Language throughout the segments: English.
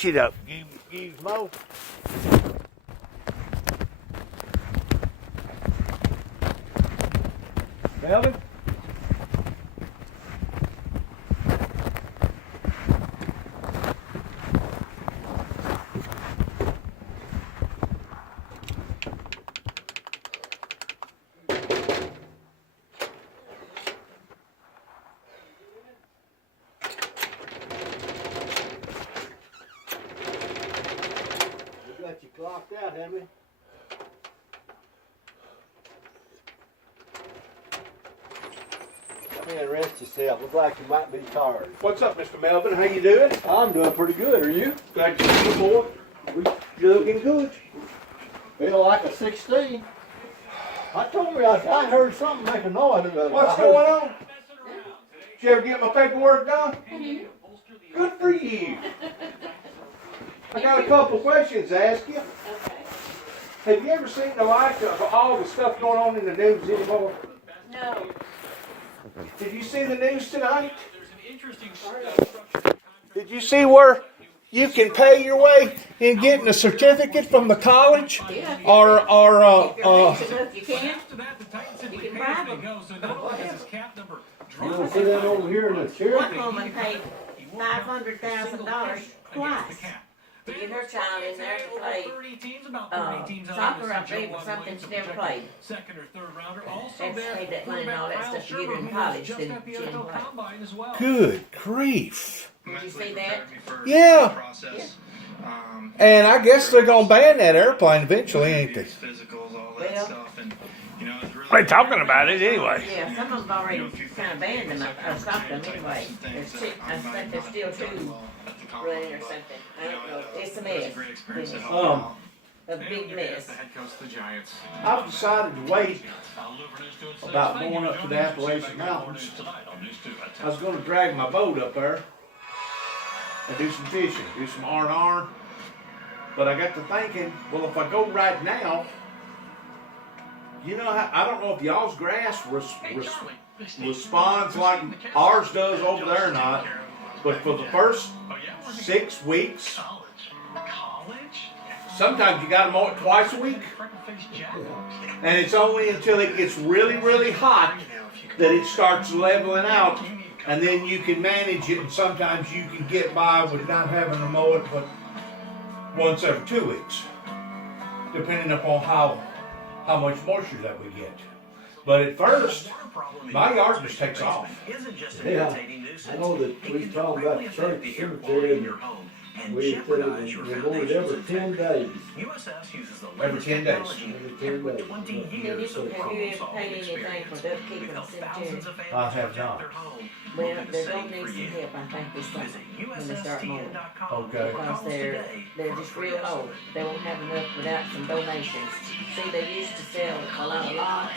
Shit up. Use Mo. Melvin? Got you clocked out, haven't we? Come in and rest yourself. Look like you might be tired. What's up, Mr. Melvin? How you doing? I'm doing pretty good. Are you? Glad to see you, boy. You're looking good. Feel like a 16. I told me I heard something make a noise. What's going on? Did you ever get my paperwork done? Good for you. I got a couple of questions to ask you. Have you ever seen the like of all the stuff going on in the news anymore? No. Did you see the news tonight? Did you see where you can pay your way in getting a certificate from the college? Yeah. Or You can. You can bribe them. You want to sit down over here in the chair? One woman paid $500,000 twice to get her child in there to play soccer, I believe, or something she never played. Second or third rounder. Had to pay that money and all that stuff to get her in college. Then she didn't play. good grief. Did you see that? Yeah. And I guess they're gonna ban that airplane eventually, ain't they? Well, They're talking about it anyway. yeah, some of them already kind of banned them or stopped them anyway. There's two, I think there's still two running or something. I don't know. It's a mess. A big mess. I've decided to wait about going up to the Appalachian Mountains. I was gonna drag my boat up there and do some fishing, do some R&R. But I got to thinking, well, if I go right now, you know, I don't know if y'all's grass responds like ours does over there or not, but for the first 6 weeks, sometimes you gotta mow it twice a week. And it's only until it gets really, really hot that it starts leveling out, and then you can manage it, and sometimes you can get by with not having to mow it but once every 2 weeks, depending upon how much moisture that we get. But at first, my yard just takes off. Yeah, I know that we talked about the church cemetery and we said we wanted every 10 days. Every 10 days. Every 10 days. Have you ever paid anything for the upkeep of the cemetery? I have not. Well, they're gonna need some help, I think, this summer when they start mowing. Okay. Because they're just real low. They won't have enough without some donations. See, they used to sell a lot of lots.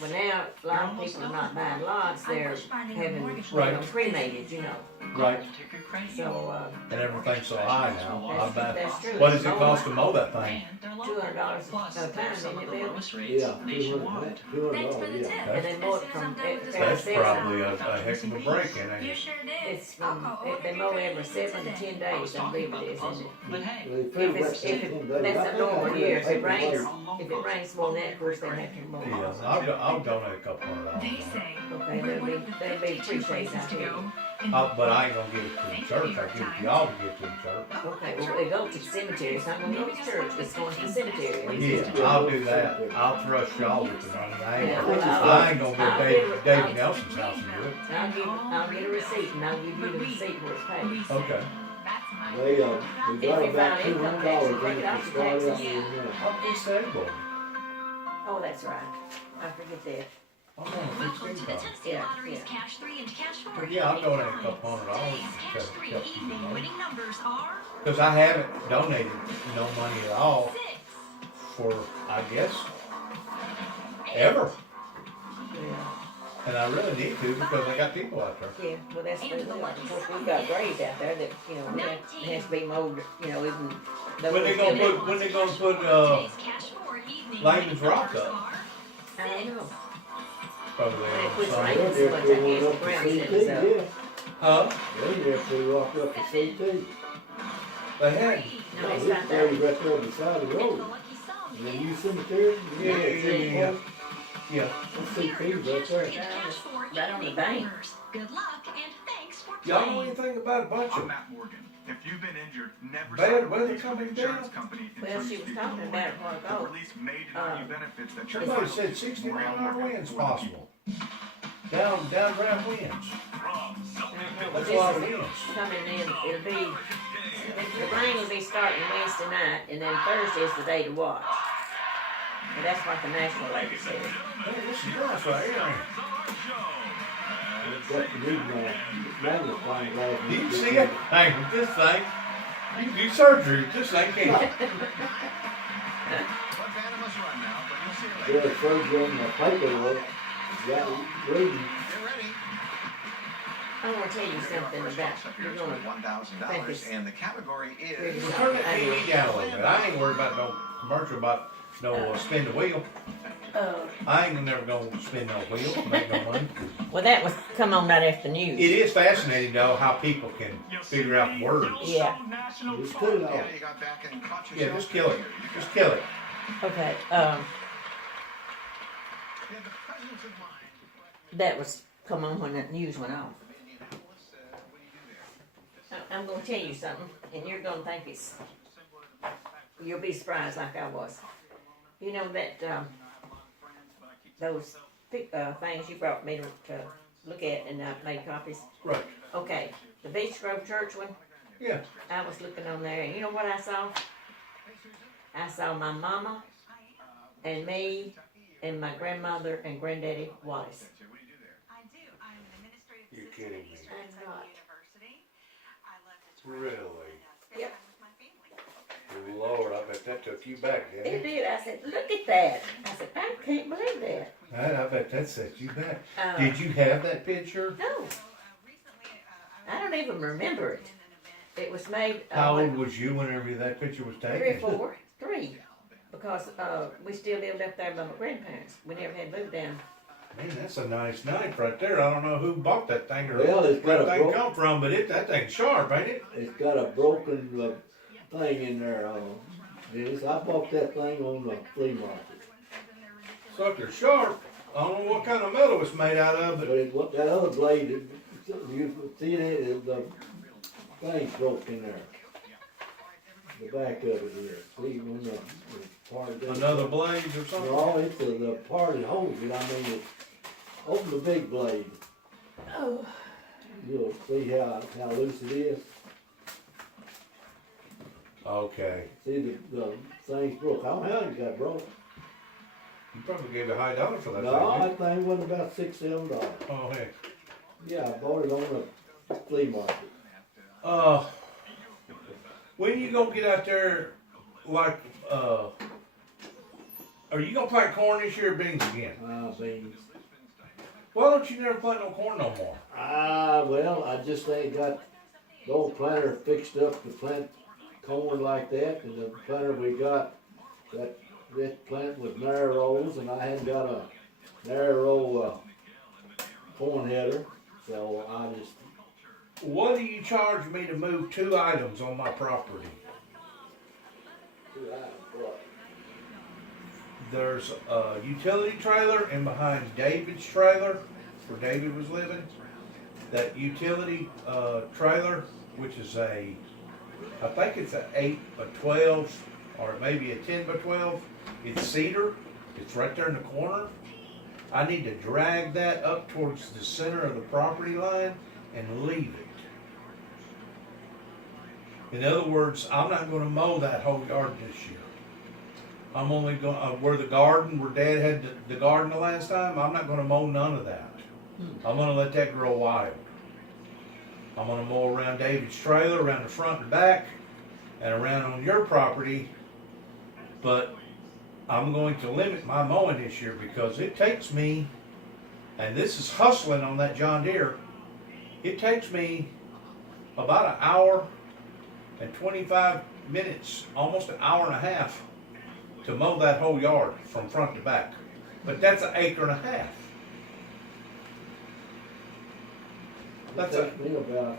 Well, now, a lot of people are not buying lots, they're having, cremated, you know. Right. So, And everything's so high now. I bet. that's true. What does it cost to mow that thing? $200 a time, isn't it, Bill? Yeah, $200, yeah. And they mow it from, That's probably a heck of a break, ain't it? it's from, they mow every 7 to 10 days, I believe it is, isn't it? They If pretty much it's, said if 10 it, days. that's a normal year, if it rains, They if it rains more than that, of course, they have to mow. Yeah, I'll donate a couple $100. Okay, they'll be appreciated, I tell you. But I ain't gonna give it to the church. I give it to y'all to give to the church. Okay, well, they go to the cemetery, it's not gonna go to church, it's going to the cemetery. Yeah, I'll do that. I'll trust y'all with the money. I Yeah, well, ain't gonna go to David Nelson's house and do it. I'll get a receipt, and I'll give you the receipt where it's paid. Okay. we got If we about found income tax, we $200 take in it it off to the start taxes. out with. I'm disabled. Oh, that's right, I forget that. I'm on a fixed income. Yeah. Cash 3 and Cash 4. Yeah, I'll donate a couple $100 Today's to Cash 3 help people evening mow. winning numbers are Because I haven't donated no money at all 6, for, I guess, ever. Yeah, And I really need to because I got people out there. yeah, well, that's what it is. Of course, we've got graves out there that, you know, it has to be mowed, you know, even. When they gonna put today's Cash 4 evening Lyman's winning Rock numbers up? are I don't know. Probably When it quits on raining Sunday. so much, I guess the ground settles up. Yeah, Huh? they have to rock up the CT. They had. No, No, it's this not place there. right there beside the road. And then you cemetery. Yeah. Yeah. Let's see things right there. Right on the bank. Good luck and thanks for Y'all know playing. anything about a bunch I'm of Matt Morgan. If you've been injured, never bad sign a weather release with coming an insurance down? company Well, until she you was speak to talking a about it lawyer. a while The ago. release may deny you benefits that you're Somebody entitled said to. 60 More mile an on hour market winds for the possible. Downdraft winds. But That's this a lot of is winds. coming in, it'll be, the rain will be starting Wednesday night, and then Thursday is the day to watch. And that's what the national lady said. Hey, this is nice right here. I've got the new magnifying glass. Do you see it? Hey, with this thing, you can do surgery with this thing, can't you? Let Banamus run now, but you'll see it later. There's surgery on the paperwork. Got it reading. Get ready. I want to tell you something about, you're gonna think $1,000, it's and the category pretty is. Turn that I TV down a little bit. I ain't worried about no commercial about no spin the wheel. I ain't never gonna spin no wheel to make no money. well, that was come on right after the news. It is fascinating though how people can figure out words. Yeah. Just put it Yeah, on. you got back and caught Yeah, yourself. just kill it. Just kill it. Okay, Yeah, the presence of mind. that was come on when the news went off. Indianapolis, what do you do there? I'm gonna tell you something, and you're gonna think it's, you'll be surprised like I was. You know that, those things you brought me to look at, and I made copies? Right. Okay, the Beach Grove Church one, Yeah. I was looking on there, and you know what I saw? I saw my mama, and me, and my grandmother and granddaddy Wallace. I do. I'm an administrative You're assistant kidding at me. Eastern I'm Kentucky not. University. I love to Really? spend Yep. time with my family. Lord, I bet that took you back, didn't It it? did. I said, look at that. I said, I can't believe that. I bet that set you back. Uh, Did you have that picture? No, Recently, I don't even remember it. It was made How when old was you whenever that picture was 3 or taken? 4, 3, because we still lived up there by my grandparents. We never had moved down. Man, that's a nice knife right there. I don't know who bought that thing or Well, it's where got that a thing broke, come from, but that thing's sharp, ain't it? it's got a broken thing in there. Dennis, I bought that thing on the flea market. Sucker's sharp. I don't know what kind of metal it's made out of, But but it, what that other blade, you see it, the thing's broke in there. The back of it is. See, when the part goes. another blade or something. No, it's the part that holds it. I mean, it's open the big blade. Oh, You'll see how loose it is. Okay. See, the thing's broke. I don't know how it got broke. You probably gave a high dollar for that No, thing. that thing was about $6, $7. Oh, heck. Yeah, I bought it on the flea market. When you gonna get out there, like, are you gonna plant corn this year or beans again? Beans. Why don't you never plant no corn no more? Well, I just ain't got the old planter fixed up to plant corn like that, and the planter we got, that plant was narrow rows, and I hadn't got a narrow corn header, so I just, What do you charge me to move 2 items on my property? There's a utility trailer in behind David's trailer, where David was living. That utility trailer, which is I think it's a 8x12, or maybe a 10x12. It's cedar. It's right there in the corner. I need to drag that up towards the center of the property line and leave it. In other words, I'm not going to mow that whole yard this year. I'm only going where Dad had the garden the last time. I'm not going to mow none of that. I'm going to let that grow wild. I'm going to mow around David's trailer, around the front and back, and around on your property. But I'm going to limit my mowing this year because it takes me, and this is hustling on that John Deere, it takes me about an hour and 25 minutes, almost an hour and a half, to mow that whole yard from front to back. But that's an acre and a half. it That's takes me about,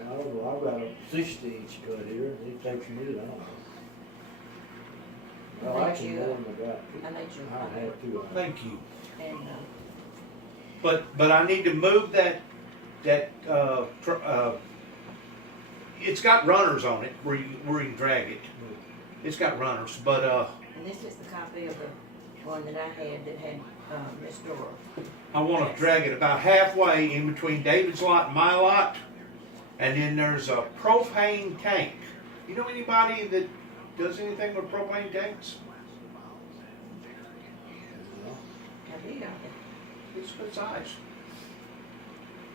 I don't know, I've got a 60-inch cut here, and it takes me long. Well, I can mow them about, I made you a I copy. have to. Thank you. And, But I need to move that, it's got runners on it where you can drag it. It's got runners, but, and this is the copy of the one that I had that had, Miss Dora. I wanna drag it about halfway in between David's lot and my lot. And then there's a propane tank. You know anybody that does anything with propane tanks? I do know that. It's good size.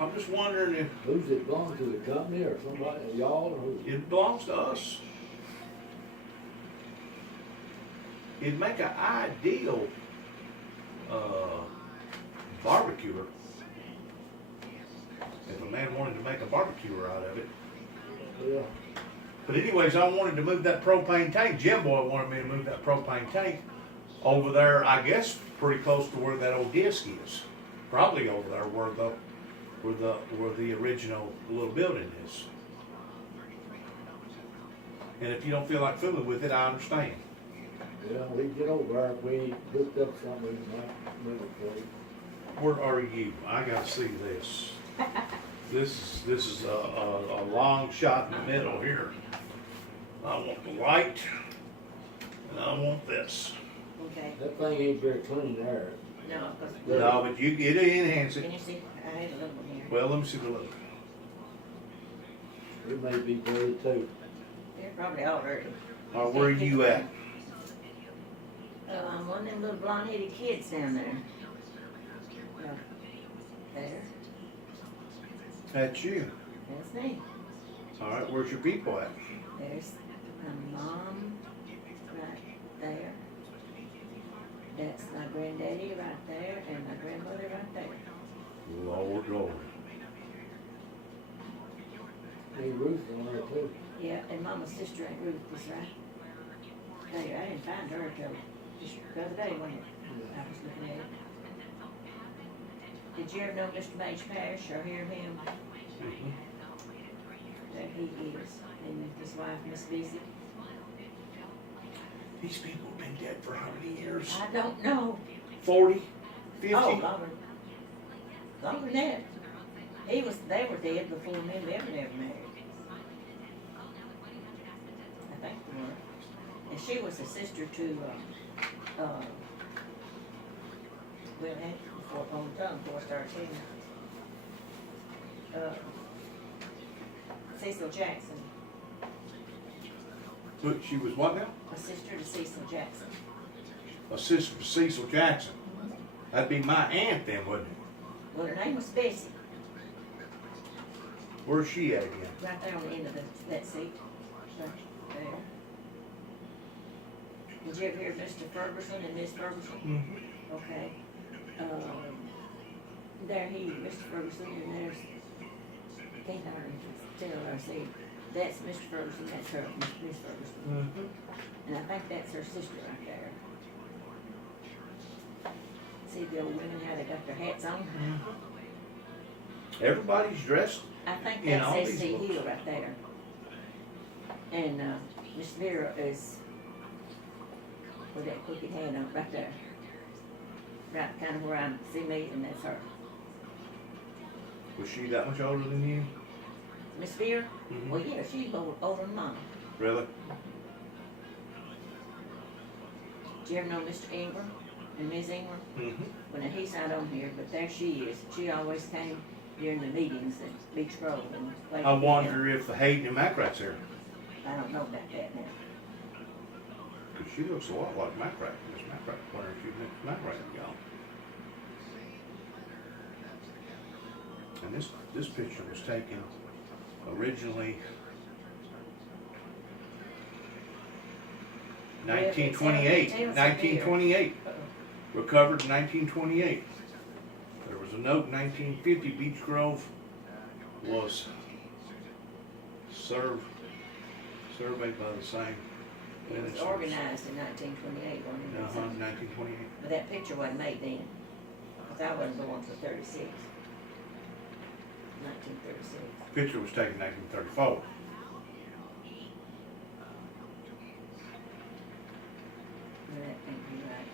I'm just wondering if Who's it belong to, the company or somebody, y'all, or who? it belongs to us. It'd make an ideal barbecuer. If a man wanted to make a barbecuer out of it. Yeah, But anyways, I wanted to move that propane tank. Jim Boy wanted me to move that propane tank over there, I guess, pretty close to where that old disc is. Probably over there where the original little building is. And if you don't feel like fooling with it, I understand. yeah, we get over there, if we hooked up something, we might move it for you. Where are you? I gotta see this. This is a long shot in the middle here. I want the light, and I want this. Okay, That thing ain't very clean there. no, because, No, but you get it, enhance can it. you see, I had a little one here. Well, let me see the look. It may be dirty too. They're probably all dirty. All right, where are you at? One of them little blonde-headed kids down there. No, there, That's you. that's me. All right, where's your people at? There's my mom right there. That's my granddaddy right there, and my grandmother right there. Lord, Lord. Hey, Ruth on there too. Yeah, and Mama's sister Aunt Ruth is right there. I didn't find her till just the other day when I was looking at it. Did you ever know Mr. Mage Parrish or hear him? There he is, and his wife, Miss Busy. These people have been dead for how many years? I don't know. 40? 50? Oh, longer. Longer than that. They were dead before me, they were never married. I think they were. And she was a sister to, well, before, on the tongue, before I started seeing her. Cecil Jackson, But she was what now? a sister to Cecil Jackson. A sister to Cecil Jackson. That'd be my aunt then, wouldn't it? Well, her name was Bessie, Where's she at again? right there on the end of that seat, right there. Did you ever hear of Mr. Ferguson and Miss Ferguson? Okay. There Mr. Ferguson, and there's, can't hardly tell, I see, that's Mr. Ferguson, that's her, Miss Ferguson. And I think that's her sister right there. See the old women, how they got their hats on? Everybody's dressed. I think In all that's these S.C. books. Hill right there. And, Miss Vera is with that crooked hand on, right there. Right kind of where I see me, and that's her. Was she that much older than you? Miss Vera? Mhm. Well, yeah, she's older than Mama. Really? Did you ever know Mr. Ingram and Ms. Ingram? Mm-hmm. Well, now he's not on here, but there she is. She always came during the meetings at Beach Grove and played. I with wonder if the Hayden and McRath's there. them. I don't know about that now. Because she looks a lot like McRath. Miss McRath. I wonder if she thinks McRath, y'all. And this picture was taken originally 1928. 1928. Recovered in 1928. There was a note in 1950. Beach Grove was surveyed by the same. It was organized in 1928, wasn't it? 1928. But that picture wasn't made then, because I wasn't born till 36. 1936. Picture was taken in 1934. Well, that can't be right.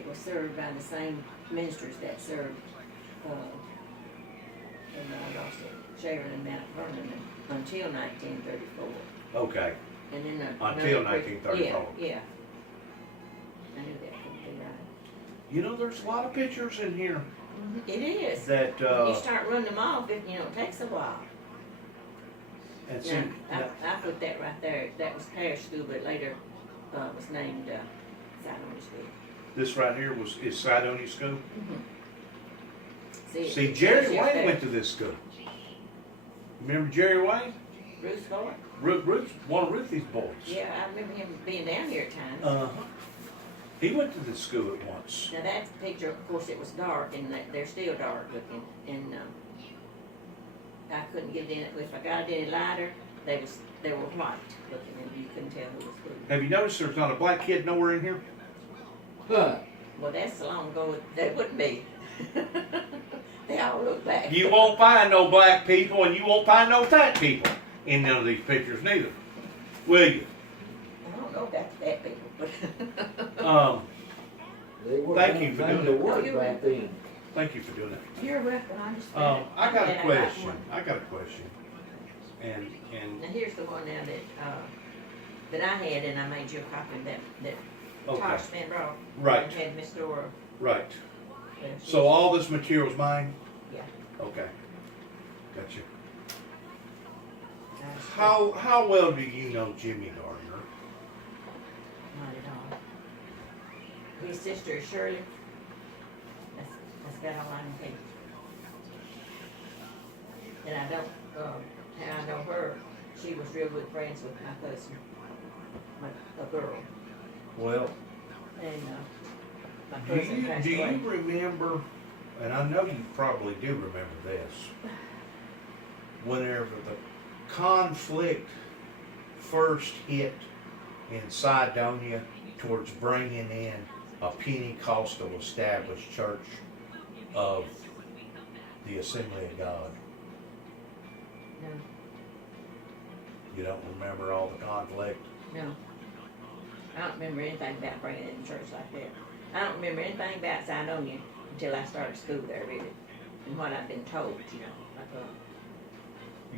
It was served by the same ministers that served, and I lost it, Sharon and Mount Vernon until 1934. Okay, And then until 1934. Yeah. I knew that couldn't be right. You know, there's a lot of pictures in here It is. that, When you start running them off, it takes a while. and see, Yeah, I put that right there. That was parish school, but later was named Sidonia School. this right here is Sidonia School. See, it Jerry shows you up Wayne there. went to this school. Remember Jerry Wayne? Bruce Boyd? Ruth, one of Ruthie's boys. Yeah, I remember him being down here at times. Uh-huh. He went to this school at once. Now that picture, of course, it was dark, and they're still dark looking, and I couldn't get it in. If I got it any lighter, they were white looking, and you couldn't tell who was who. Have you noticed there's not a black kid nowhere in here? Huh. Well, that's so long ago they wouldn't be. They all look back. You won't find no black people, and you won't find no fat people in none of these pictures neither. Will you? I don't know about that people, but They were Thank you for trying doing to it. work Oh, you're back then. Thank you for doing that. you're welcome. I just I got a and question. one. I got a question. And Now here's the one now that I had, and I made you a copy of that okay, Tosh man brought. right, And had Miss Dora. right. So all this material's mine? Yeah. Okay. Gotcha. I How well do you know Jimmy Gardner? Not at all. His sister is Shirley. That's about all I can think. And I don't, how I know her, she was real good friends with my cousin, a girl, Well, and, my do cousin you, passed do away. you remember, and I know you probably do remember this, whenever the conflict first hit in Sidonia towards bringing in a Pentecostal established church of the Assembly of God? No, You don't remember all the conflict? no. I don't remember anything about bringing it in church like that. I don't remember anything about Sidonia until I started school there, really, and what I've been told,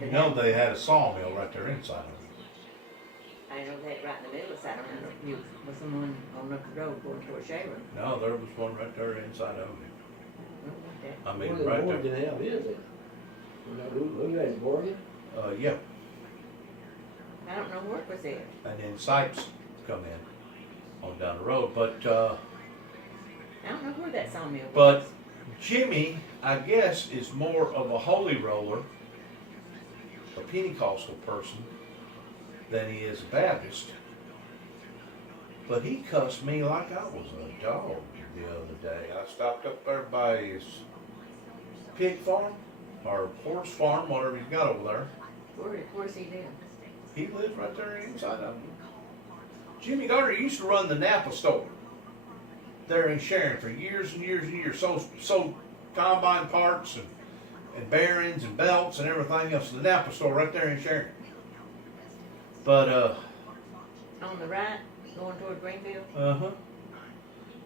You know they had a sawmill right there inside of it. I know that right in the middle of Sidonia, you was the one on the road going toward Sharon. No, there was one right there inside of it. I mean, What in right there. Morgan hell is it? You know, who has Morgan? Yeah, I don't know where it was there. and then Sipes come in on down the road. But I don't know where that sawmill was. but Jimmy, I guess, is more of a holy roller, a Pentecostal person, than he is a Baptist. But he cussed me like I was a dog the other day. I stopped up there by his pig farm, or horse farm, whatever he's got over there. Where's he live? He lived right there inside of him. Jimmy Gardner used to run the Napa store there in Sharon for years and years and years. Sold combine parts and bearings and belts and everything else. The Napa store right there in Sharon. But On the right, going toward Greenville?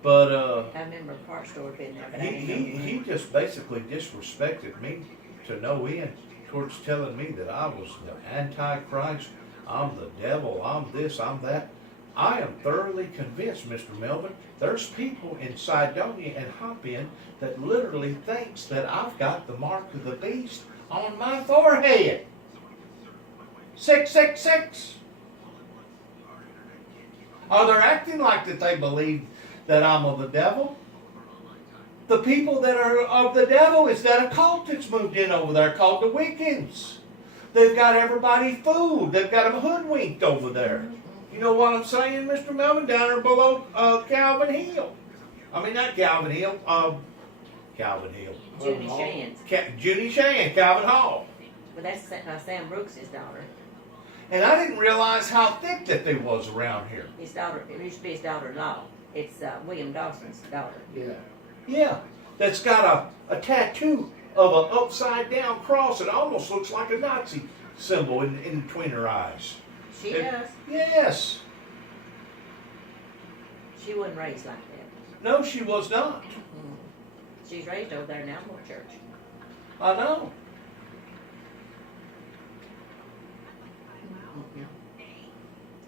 But I remember a parts store being there, but I he didn't know. he just basically disrespected me to no end towards telling me that I was the Antichrist, I'm the devil, I'm this, I'm that. I am thoroughly convinced, Mr. Melvin, there's people in Sidonia and Hopin that literally thinks that I've got the mark of the beast on my forehead. 666. Are they acting like that they believe that I'm of the devil? The people that are of the devil is that a cult that's moved in over there called the Wiccans. They've got everybody fooled. They've got them hoodwinked over there. You know what I'm saying, Mr. Melvin? Down there below Calvin Hill. I mean, not Calvin Hill. Calvin Hill. Judy Shands. Judy Shan, Calvin Hall. Well, that's Sam Brooks' daughter. And I didn't realize how thick that they was around here. His daughter, it used to be his daughter-in-law. It's William Dawson's daughter. Yeah. Yeah, that's got a tattoo of an upside down cross. It almost looks like a Nazi symbol in between her eyes. She It- does. Yes. She wasn't raised like that. No, she was not. She's raised over there in Elmore Church. I know.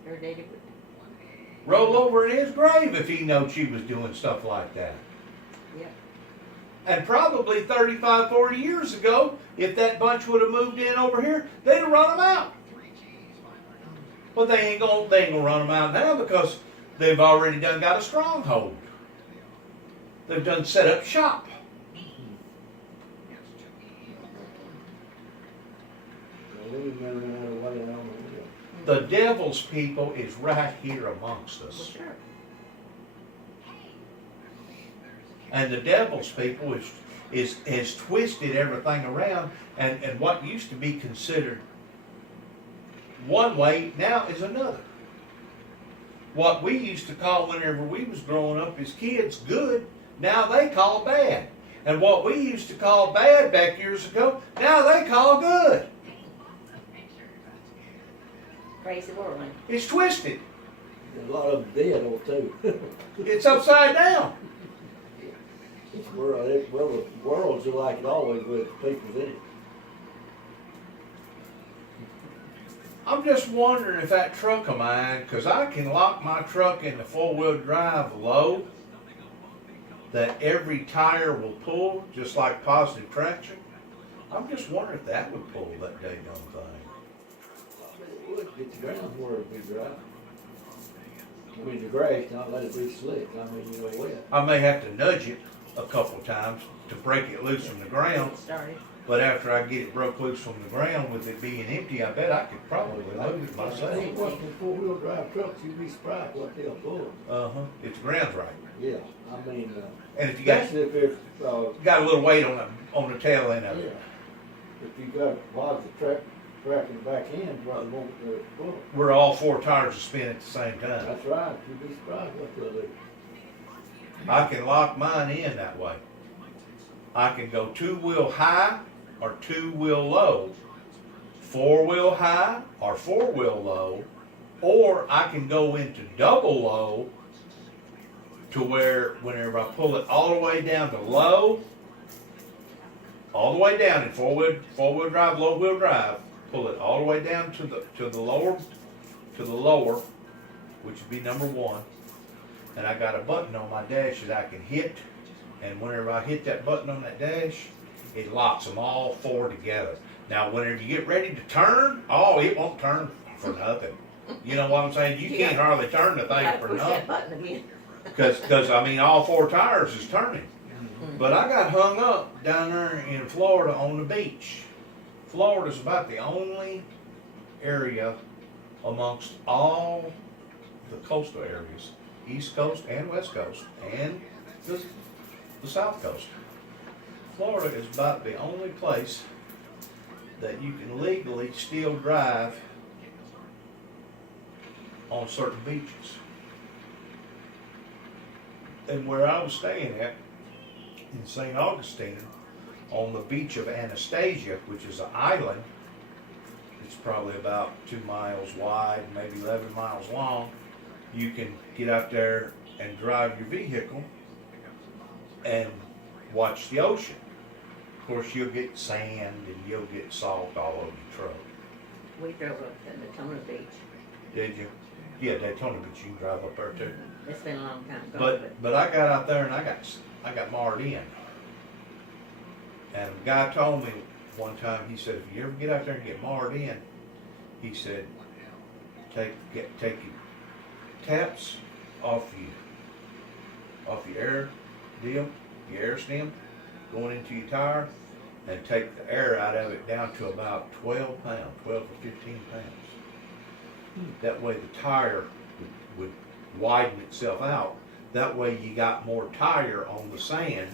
Her daddy would. Roll over in his grave if he knowed she was doing stuff like that. Yep. And probably 35, 40 years ago, if that bunch would have moved in over here, they'd have run them out. But they ain't gonna run them out now because they've already got a stronghold. They've done set up shop. Well, we never know what it on. The devil's people is right here amongst Well, us. sure. And the devil's people has twisted everything around, and what used to be considered one way now is another. What we used to call whenever we was growing up as kids good, now they call bad. And what we used to call bad back years ago, now they call good. Crazy world. ain't It's twisted. A lot of them dead old too. It's upside down. It's well, the world's like it always with people's in it. I'm just wondering if that truck of mine, because I can lock my truck in the four-wheel drive low, that every tire will pull, just like positive traction. I'm just wondering if that would pull that daggone thing. It would get the ground where it'd be dry. I mean, the grass, not let it be slick. I mean, you know, wet. I may have to nudge it a couple times to break it loose from the ground, it? Started. but after I get it broke loose from the ground with it being empty, I bet I could probably load it I myself. think what the four-wheel drive trucks, you'd be surprised what they'll pull. Uh-huh. If the ground's right. Yeah, I mean, And if you got especially if it's, got a little weight on the tail end yeah, of it. if you got lots of track in the back end, probably won't pull. Where all four tires will spin at the same time. That's right, you'd be surprised what they'll do. I can lock mine in that way. I can go two-wheel high or two-wheel low, four-wheel high or four-wheel low, or I can go into double low to where whenever I pull it all the way down to low, all the way down in four-wheel drive, low-wheel drive, pull it all the way down to the lower, which would be number one. And I got a button on my dash that I can hit, and whenever I hit that button on that dash, it locks them all four together. Now, whenever you get ready to turn, oh, it won't turn for nothing. You know what I'm saying? You can't hardly turn the You thing gotta for push that nothing. button again. Because I mean, all four tires is turning. But I got hung up down there in Florida on the beach. Florida's about the only area amongst all the coastal areas, East Coast and West Coast, and the South Coast. Florida is about the only place that you can legally still drive on certain beaches. And where I was staying at, in St. Augustine, on the beach of Anastasia, which is an island, it's probably about 2 miles wide, maybe 11 miles long. You can get out there and drive your vehicle and watch the ocean. Of course, you'll get sand and you'll get salt all over your truck. We drove up to Daytona Beach. Did you? Yeah, Daytona Beach, you can drive up there too. It's been a long time ago, But I got out there and I got marred in. And the guy told me one time, he said, if you ever get out there and get marred in, he said, take your taps off your air deal, your air stem, going into your tire, and take the air out of it down to about 12 pounds, 12 to 15 pounds. That way the tire would widen itself out. That way you got more tire on the sand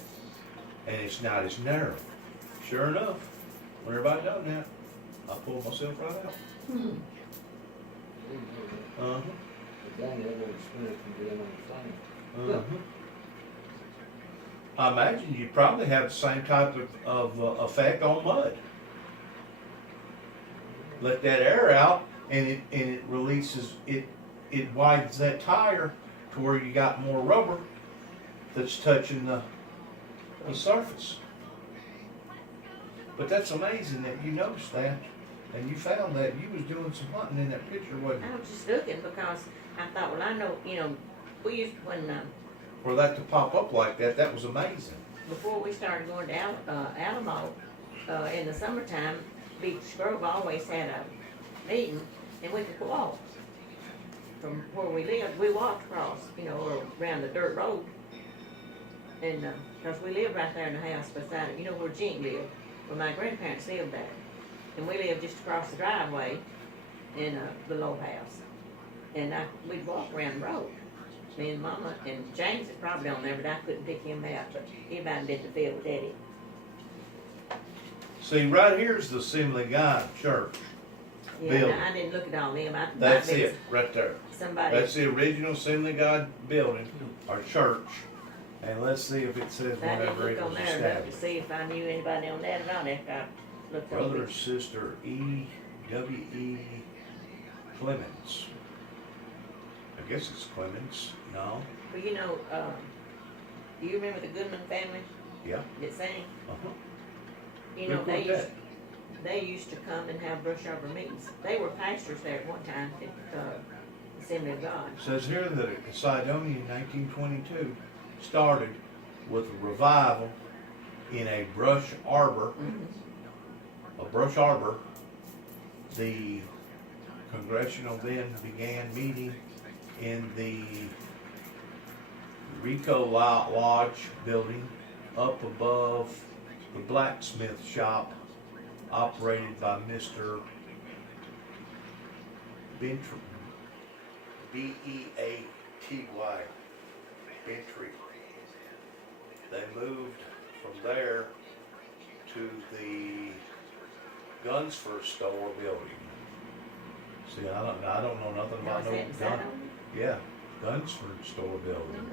and it's not as narrow. Sure enough, whenever I done that, I pulled myself right out. Uh-huh. The dang, that old experience from being on the thing. Uh-huh. I imagine you probably have the same type of effect on mud. Let that air out, and it releases it. It widens that tire to where you got more rubber that's touching the surface. But that's amazing that you noticed that, and you found that. You was doing some hunting in that picture, wasn't I you? was just looking because I thought, well, I know, we used, For that to pop up like that, that was amazing. before we started going to Alamo, in the summertime, Beach Grove always had a meeting, and we could walk. From where we lived, we walked across, or around the dirt road. And, cause we lived right there in the house beside it, where Jink lived, where my grandparents lived there. And we lived just across the driveway in, the low house. And we'd walk around the road. Me and Mama, and James is probably on there, but I couldn't pick him out, but he about did the field with Eddie. See, right here's the Assembly of God Church. Yeah, Building. now, I didn't look at all them. That's it, right there. Somebody. That's the original Assembly of God building, or church. And let's see if it says I didn't whenever look it on was there enough to established. see if I knew anybody on that or not after I looked over Brother it. and sister W.E. Clemens. I guess it's Clemens. No? Well, do you remember the Goodman family Yeah. that sang? Uh-huh. You know, Who wrote that? they used to come and have brush arbor meetings. They were pastors there at one time at Assembly of God. It says here that Sidonia in 1922 started with a revival in a brush arbor. A brush arbor. The congressional then began meeting in the Rico Lodge building up above the blacksmith shop operated by Mr. Bentry. B-E-A-T-Y. Bentry. They moved from there to the Gunsford store building. See, I don't know nothing Now, about is no that inside gun. of them? Yeah, Gunsford store building.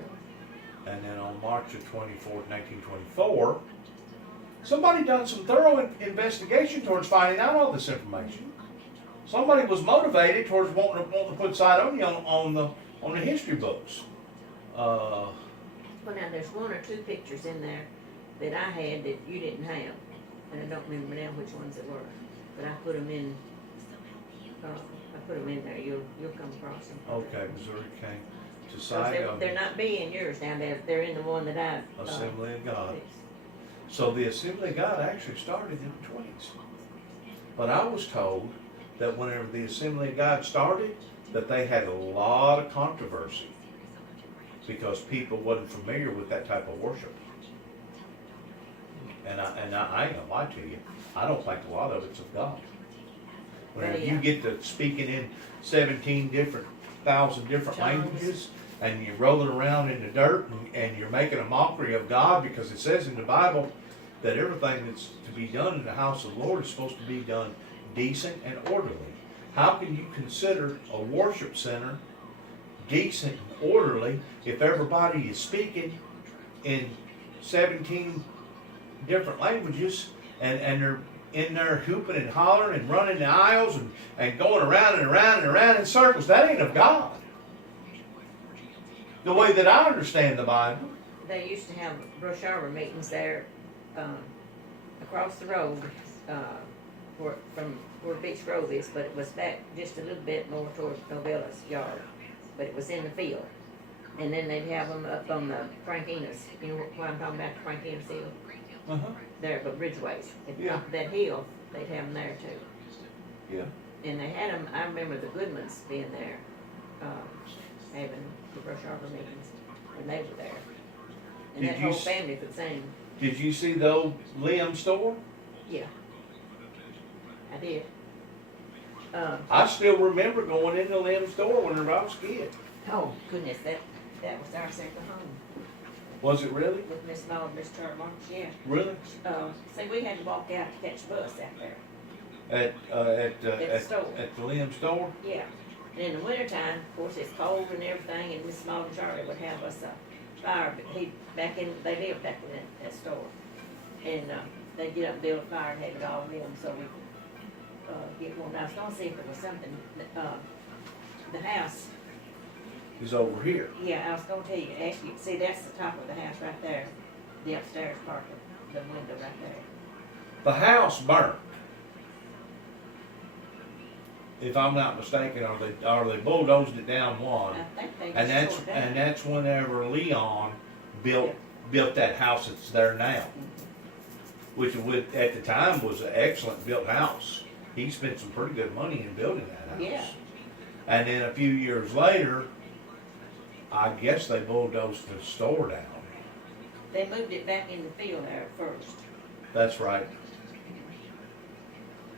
And then on March of 1924, somebody done some thorough investigation towards finding out all this information. Somebody was motivated towards wanting to put Sidonia on the history books. Well, now, there's one or two pictures in there that I had that you didn't have. And I don't remember now which ones it were. But I put them in, there. You'll come across them. Okay, Missouri came to 'Cause Sidonia. they're not being yours now. They're in the one that I Assembly of God. fixed. So the Assembly of God actually started in the 20s. But I was told that whenever the Assembly of God started, that they had a lot of controversy because people wasn't familiar with that type of worship. And I ain't gonna lie to you, I don't think a lot of it's of God. Whenever you get to speaking in 17,000 different languages, and you're rolling around in the dirt, and you're making a mockery of God, because it says in the Bible that everything that's to be done in the house of the Lord is supposed to be done decent and orderly. How can you consider a worship center decent and orderly if everybody is speaking in 17 different languages, and they're in there hooping and hollering and running the aisles and going around and around and around in circles? That ain't of God. The way that I understand the Bible. They used to have brush arbor meetings there, across the road, from where Beach Grove is, but it was back just a little bit more toward Novella's yard, but it was in the field. And then they'd have them up on the Frankina's, you know what I'm talking about, the Frankina's hill? Uh-huh. There, but Bridgeways. At the Yeah. top of that hill, they'd have them there too. Yeah. And they had them, I remember the Goodmans being there, having the brush arbor meetings, when they were there. And Did that you whole s- family could sing. Did you see the old Liam store? Yeah. I did. I still remember going into Liam store whenever I was a kid. Oh, goodness, that was our second home Was it really? with Miss Maud and Miss Turtmarsh, yeah. Really? See, we had to walk out to catch the bus out there. At the store. at the Liam store? Yeah. And in the wintertime, of course, it's cold and everything, and Miss Maud and Charlie would have us fire, but they lived back in that store. And, they get up and build a fire and have it all in, so we, get one. I was gonna see if there was something, the house, Is over here. yeah, I was gonna tell you, actually, see, that's the top of the house right there, the upstairs part of the window right there. The house burnt. If I'm not mistaken, or they bulldozed it down one, I think they and just tore it down. that's whenever Leon built that house that's there now, which at the time was an excellent built house. He spent some pretty good money in building that house. Yeah. And then a few years later, I guess they bulldozed the store down. They moved it back in the field there at first. That's right.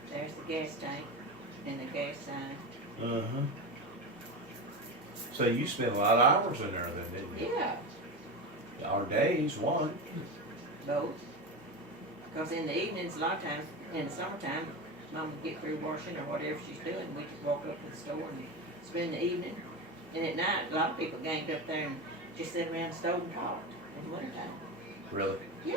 There's the gas tank and the gas sign. Uh-huh. So you spent a lot of hours in there then, didn't you? Yeah, Our days, one. both. Because in the evenings, a lot of times, in the summertime, Mom would get through washing or whatever she's doing, we could walk up to the store and spend the evening. And at night, a lot of people ganged up there and just sit around the stove and talked in the wintertime. Really? Yeah,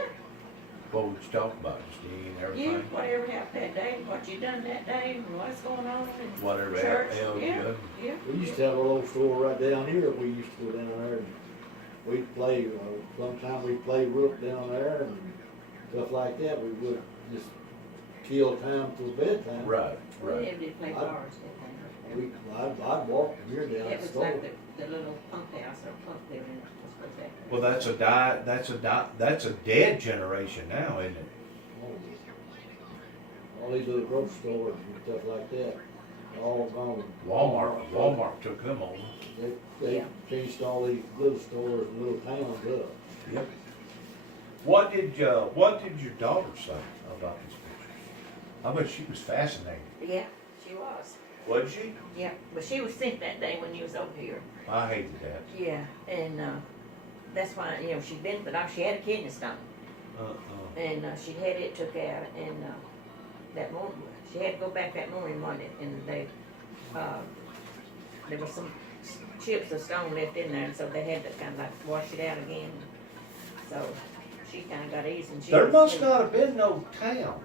What would you talk about? Just eating yeah, everything? whatever happened that day, what you done that day, and what's going on in Whatever church. ailed Yeah, you. yeah. We used to have a little store right down here, we used to go down there and we'd play, sometime we'd play rook down there and stuff like that, we would just kill time till bedtime. Right, We right. never did play cards, did I'd walk from here they? down It the was store. like the little punk house or punk building, was that. Well, that's a dead generation now, isn't it? All these little grocery stores and stuff like that, all gone. Walmart took them over. They Yeah. finished all these little stores and little towns up. Yep. What did your daughter say about these pictures? I bet she was fascinated. Yeah, she was. Was she? Yeah, but she was sick that day when you was over here. I hated that. Yeah, and that's why, she'd been, but she had a kidney stone, and she had it took out, and that morning, she had to go back that morning, wasn't it? And they, there was some chips of stone left in there, and so they had to kind of like wash it out again. So she kind of got easy, and she. There was must asleep. not have been no town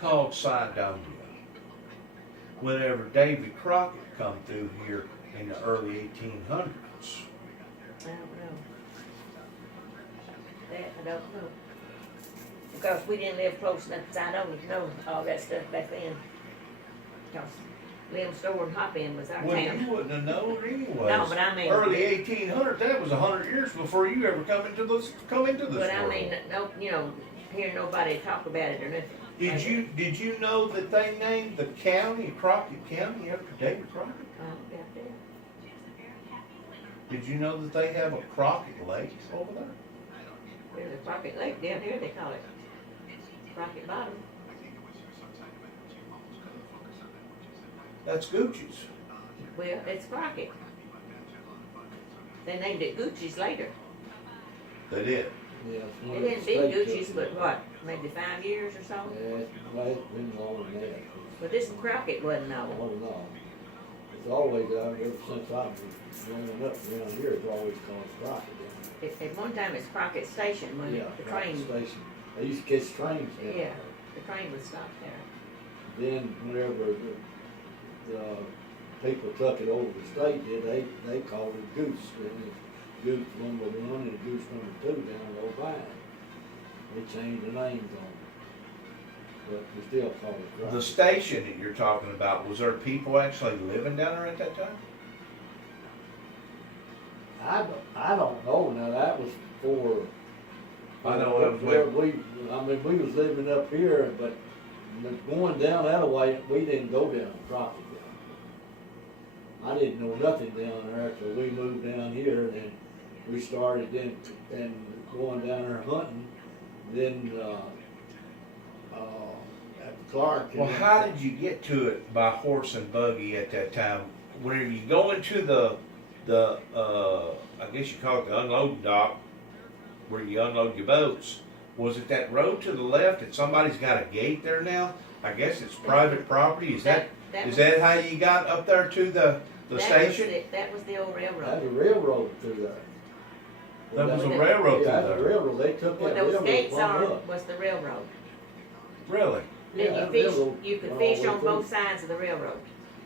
called Sidonia whenever Davy Crockett come through here in the early 1800s. I don't know. That I don't know. Because we didn't live close enough to Sidonia to know all that stuff back then. Because Lim Store and Hop In was our Well, town. you wouldn't have known anyways. No, but I mean. Early 1800s, that was 100 years before you ever come into this But world. I mean, no, hear nobody talk about it or nothing. Did you know that they named the county Crockett County after David Crockett? Out there. Did you know that they have a Crockett Lake over there? There's a Crockett Lake down here, they call it Crockett Bottom. That's Gucci's. Well, it's Crockett. They named it Gucci's later. They did. Yeah, it's one It of the hadn't been state Gucci's, companies. but what, maybe 5 years or so? Yeah, it's been longer than that. But this Crockett wasn't I no. don't know. It's always, ever since I've been growing up around here, it's always called Crockett. At one time it's Crockett Station when Yeah, the Crockett train, Station. They used to catch trains down yeah, there. the train would stop there. Then whenever the people took it over the state, they called it Goose. And it's Goose number 1 and Goose number 2 down the old line. They changed the names on it. But we still call it The Crockett. station that you're talking about, was there people actually living down there at that time? I don't know. Now that was for. I know it was we was living up here, but going down that way, we didn't go down Crockett. I didn't know nothing down there till we moved down here, and we started then and going down there hunting. Then at Clark. Well, how did you get to it by horse and buggy at that time? Whenever you go into the I guess you call it the unloading dock, where you unload your boats, was it that road to the left and somebody's got a gate there now? I guess it's private property. Is that was- how you got up there to the that station? That was the old railroad. Had a railroad through there. There was a Yeah, railroad Yeah, through the there. railroad, they took Where that those railroad gates plumb are up. was the railroad. Really? Yeah, And that you fish, railroad you could went all fish the way on through. both sides of the railroad.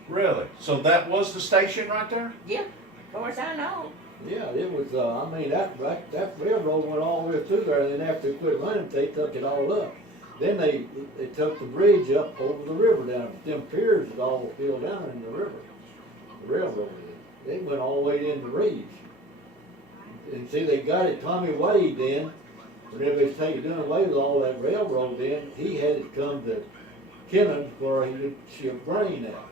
Really? So that was the station right there? Yeah, as far as I know. Yeah, it was, I mean, that railroad went all the way through there, and then after they quit running, they took it all up. Then they took the bridge up over the river down, them piers was all still down in the river. The railroad, they went all the way into Reeves. And see, they got it, Tommy Wade then, whenever they started doing away with all that railroad then, he had it come to Kennan where he could ship grain out.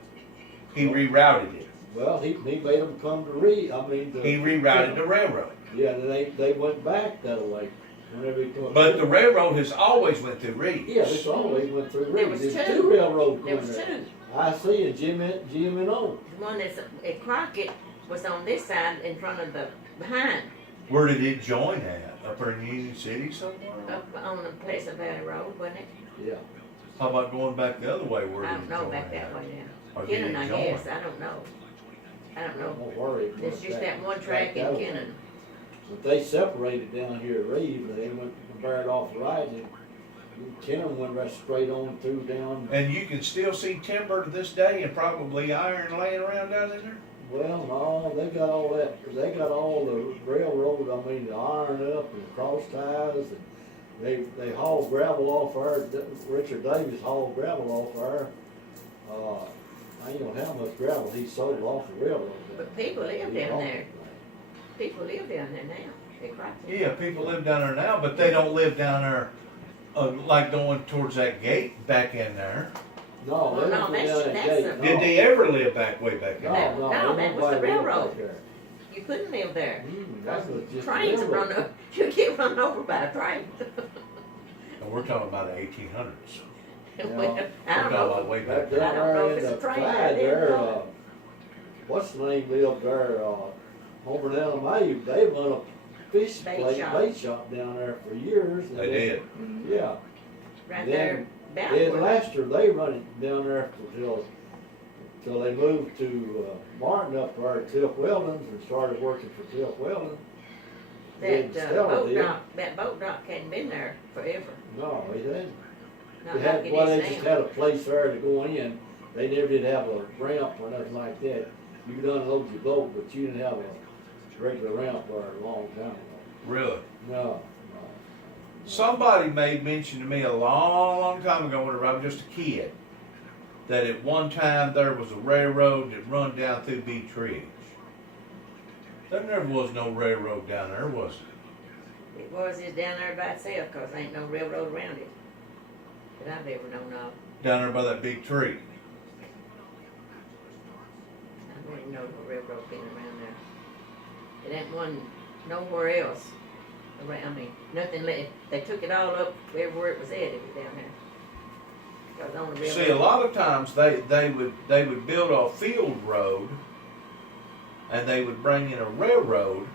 He rerouted it. Well, he made them come to Reeves, I mean, to. He rerouted the railroad. Yeah, they went back that way. Whenever he come. But the railroad has always went through Reeves. Yeah, this always went through There Reeves. was There's two. two railroads There going was there. two. I see, and Jim and O. The one that's at Crockett was on this side in front of the, behind, Where did it join at? Up in Union City somewhere? up on the Pleasant Valley Road, wasn't it? Yeah. How about going back the other way? Where I did don't it know join back that at? way now. Or did Kennan, it I join? guess, I don't know. I don't know. Don't worry. There's just that one track in Kennan. But they separated down here at Reeves, and they went buried off right, and Kennan went right straight on through down. And you can still see timber to this day and probably iron laying around down in there? Well, no, they got all that, 'cause they got all the railroad, I mean, the iron up and cross ties, and they haul gravel off there. Richard Davis hauled gravel off there. I don't know how much gravel he sold off the railroad. But people live He down hauled there. it. People live down there now. At Crockett. Yeah, people live down there now, but they don't live down there like going towards that gate back in there. No, they No, don't go that's- down that that's gate. the- no. Did they ever live back way back in No, there? no, No, ain't that was the nobody live railroad. back there. You couldn't live there. That was just the Trains would railroad. run up, you'd get run over by a train. And we're talking about the 1800s. Well, I We're don't talking know. about way back Back then. I don't know down if there in it's the a train side or there, them. what's the name lived there, over down in May, they run a fish Bait place, shop. bait shop down there for years. and They did. Yeah, Right Then there, about Ed where, Laster, they run it down there till they moved to, Martin up there at Tiff Weldon's and started working for Tiff Weldon. Ed that Stella boat did. dock, that boat dock hadn't been there forever. No, they didn't. Not They like had, it well, they is just now. had a place there to go in. They never did have a ramp or nothing like that. You could unload your boat, but you didn't have a regular ramp there a long time ago. Really? No, Somebody made mention to me a long, long time ago when I was just a kid that at one time there was a railroad that run down through Beach Ridge. There never was no railroad down there, was it? It was just down there by itself, 'cause there ain't no railroad around it. That I've ever known of. Down there by that big tree. I didn't know no railroad been around there. It ain't one nowhere else. I mean, nothing, they took it all up everywhere it was at, it was down there. 'Cause on the railroad. See, a lot of times they would build a field road and they would bring in a railroad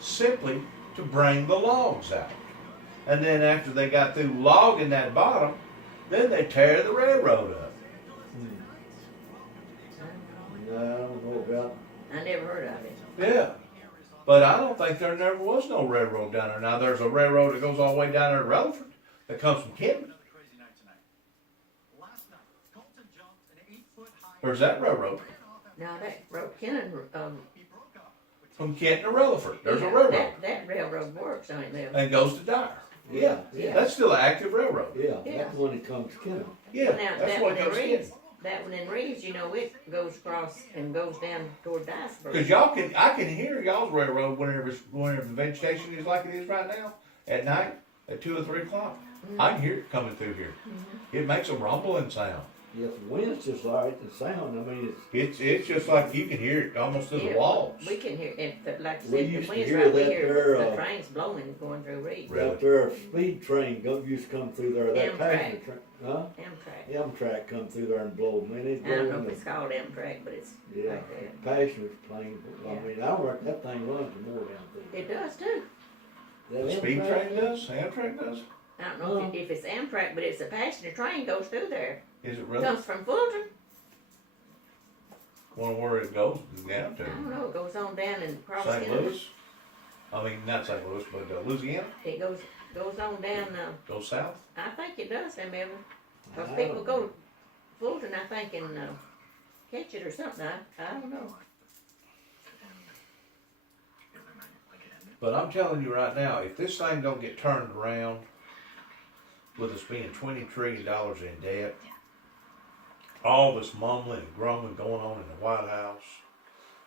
simply to bring the logs out. And then after they got through logging that bottom, then they tear the railroad up. no, I don't know about. I never heard of it. Yeah. But I don't think there never was no railroad down there. Now there's a railroad that goes all the way down there to Rutherford that comes from Kenton. Another crazy night tonight. Last night, Colton jumped an 8-foot-high. There's that railroad Now that road, Kennan, He broke up with from Kenton to Rutherford. There's a yeah, railroad that railroad works, ain't there? and goes to Dyer. Yeah, Yeah. that's still an active railroad. Yeah, Yeah. that's the one that comes to Kennan. Yeah, Now, that's that what one in comes Reeves, Kenton. that one in Reeves, you know, it goes across and goes down toward Diceboro. Because I can hear y'all's railroad whenever the vegetation is like it is right now at night at 2 or 3 o'clock. I can hear it coming through here. It makes a rumbling sound. Yes, the wind's just like the sound, I mean, It's just like you can hear it almost through the Yeah, walls. We can hear, it, like I We said, the used to wind's hear right, we that hear there, the trains blowing going through Reeves. Really? out there, a speed train used to come through there, that Amtrak. passenger train, huh? Amtrak. Amtrak come through there and blow them, and it's I don't know blowing if the, it's called Amtrak, but it's yeah, like that. passenger plane, I Yeah. mean, I don't reckon that thing runs for more down through. It does too. That The speed Amtrak? train does? Amtrak does? I don't know if it's Amtrak, but it's a passenger train goes through there. Is it really? Comes from Fulton. Wonder where it goes down I to? don't know, it goes on down and across St. Kennan. Louis? I mean, not St. Louis, but Louisiana. It goes on down, Go south. I think it does, them ever. Cause people go to Fulton, I think, and, catch it or something, I don't know. But I'm telling you right now, if this thing don't get turned around, with us being $20 trillion in debt, all this mumbling and grumbling going on in the White House,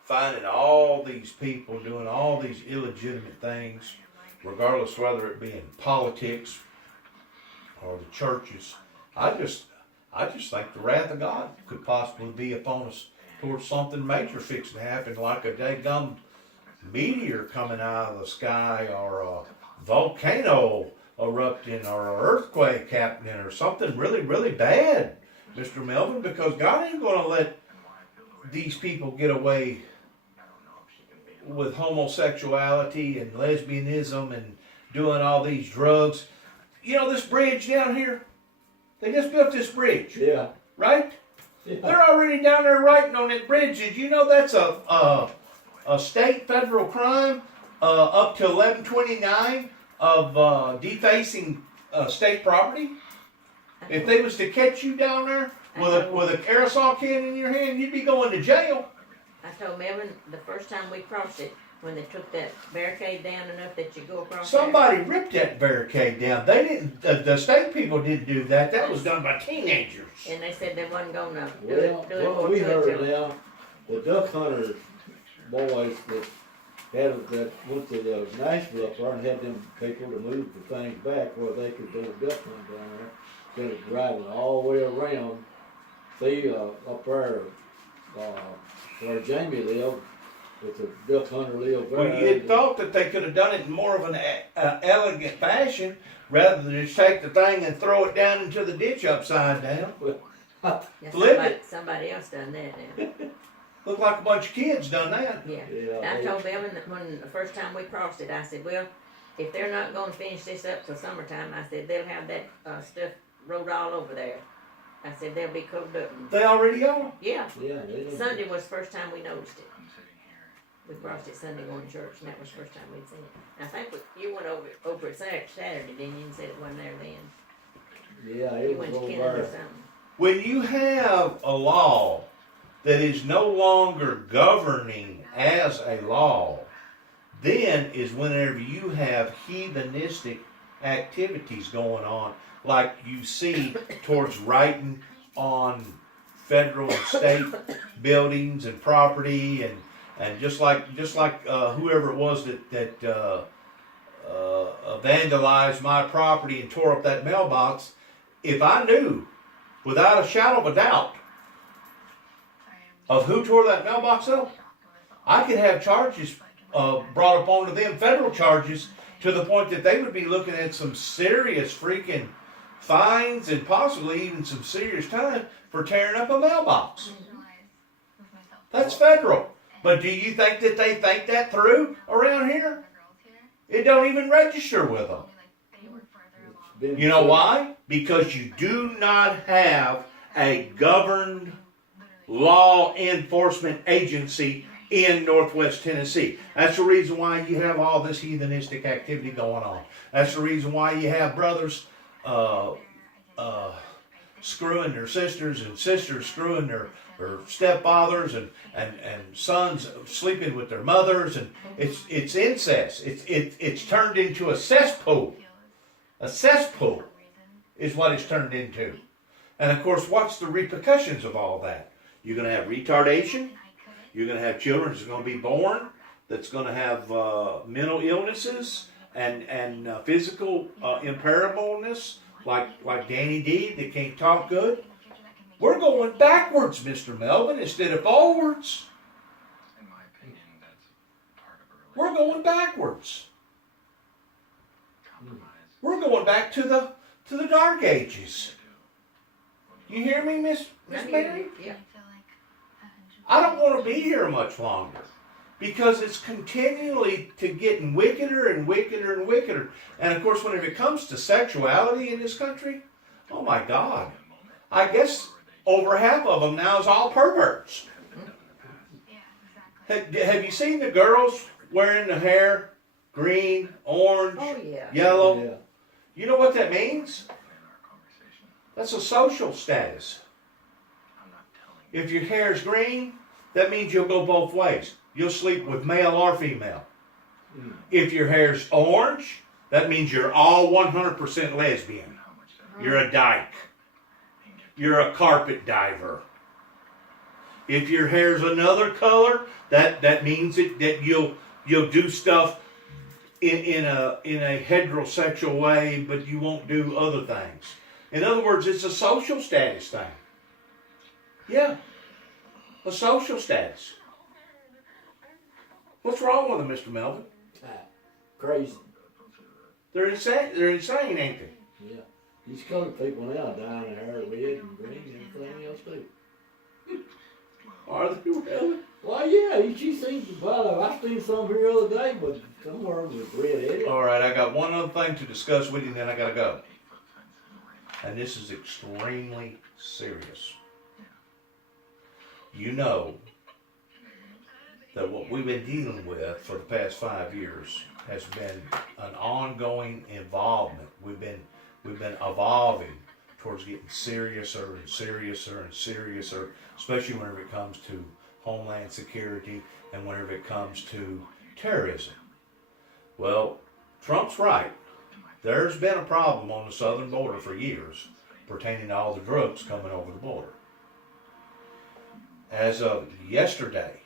finding all these people doing all these illegitimate things, regardless whether it be in politics or the churches, I just think the wrath of God could possibly be upon us towards something major fixing to happen, like a daggum meteor coming out of the sky, or a volcano erupting, or an earthquake happening, or something really, really bad, Mr. Melvin, because God ain't gonna let these people get away with homosexuality and lesbianism and doing all these drugs. You know this bridge down here? They just built this bridge, Yeah. right? Yeah. They're already down there writing on that bridge. Did you know that's a state federal crime up to 1129 of defacing state property? If they was to catch you down there with a aerosol can in your hand, you'd be going to jail. I told Melvin the first time we crossed it, when they took that barricade down enough that you go across Somebody ripped that barricade down. They didn't. The state people didn't do that. That was done by teenagers. there, and they said they wasn't gonna do Well, it what more we to heard it. now, the duck hunter boys that went to the Nashville up there and had them people to move the things back where they could do a duck hunt down there, instead of driving all the way around. See, up there, where Jamie lived, with the duck hunter lived there. Well, you'd thought that they could have done it in more of an elegant fashion, rather than just take the thing and throw it down into the ditch upside down. Yeah, Flip somebody else done that now. Looked like a bunch of kids done that. Yeah. Yeah, I told Melvin that when the first time we crossed it, I said, well, if they're not gonna finish this up till summertime, I said, they'll have that, stuff rolled all over there. I said, they'll be covered up. And, They already are. yeah, yeah, they done- Sunday was the first time we noticed it. We crossed it Sunday going to church, and that was the first time we'd seen it. I think you went over it Saturday, didn't you, and said it wasn't there then. Yeah, You it was went to over Kennedy or there. something. When you have a law that is no longer governing as a law, then is whenever you have heathenistic activities going on, like you see towards writing on federal and state buildings and property, and just like whoever it was that vandalized my property and tore up that mailbox, if I knew without a shadow of a doubt of who tore that mailbox up, I could have charges brought up onto them, federal charges, to the point that they would be looking at some serious freaking fines and possibly even some serious time for tearing up a mailbox. That's federal. But do you think that they think that through around here? It don't even register with them. Been You know why? Because you do not have a governed law enforcement agency in Northwest Tennessee. That's the reason why you have all this heathenistic activity going on. That's the reason why you have brothers screwing their sisters, and sisters screwing their stepfathers, and sons sleeping with their mothers, and it's incest. It's turned into a cesspool. A cesspool is what it's turned into. And of course, what's the repercussions of all that? You're going to have retardation. You're going to have children that's going to be born that's going to have mental illnesses and physical impairableness, like Danny D, that can't talk good. We're going backwards, Mr. Melvin, instead of forwards. We're going backwards. We're going back to the dark ages. You hear me, Miss Mary? Yeah. I don't want to be here much longer, because it's continually to getting wickeder and wickeder and wickeder. And of course, whenever it comes to sexuality in this country, oh my God, I guess over half of them now is all perverts. Have you seen the girls wearing the hair green, orange, Oh, yeah. yellow. Yeah. You know what that means? That's a social status. If your hair is green, that means you'll go both ways. You'll sleep with male or female. Mm. If your hair's orange, that means you're all 100% lesbian. You're a dyke. You're a carpet diver. If your hair's another color, that means that you'll do stuff in a heterosexual way, but you won't do other things. In other words, it's a social status thing. Yeah, a social status. What's wrong with them, Mr. Melvin? Ah, crazy. They're insane. They're insane, ain't they? Yeah. These colored people now dyeing their hair red and green and everything else too. Are they really? Well, yeah, she seen, well, I seen some here the other day, but somewhere was red-headed. All right, I got one other thing to discuss with you, and then I gotta go. And this is extremely serious. You know that what we've been dealing with for the past 5 years has been an ongoing involvement. We've been evolving towards getting seriouser and seriouser and seriouser, especially whenever it comes to homeland security and whenever it comes to terrorism. Well, Trump's right. There's been a problem on the southern border for years pertaining to all the drugs coming over the border. As of yesterday,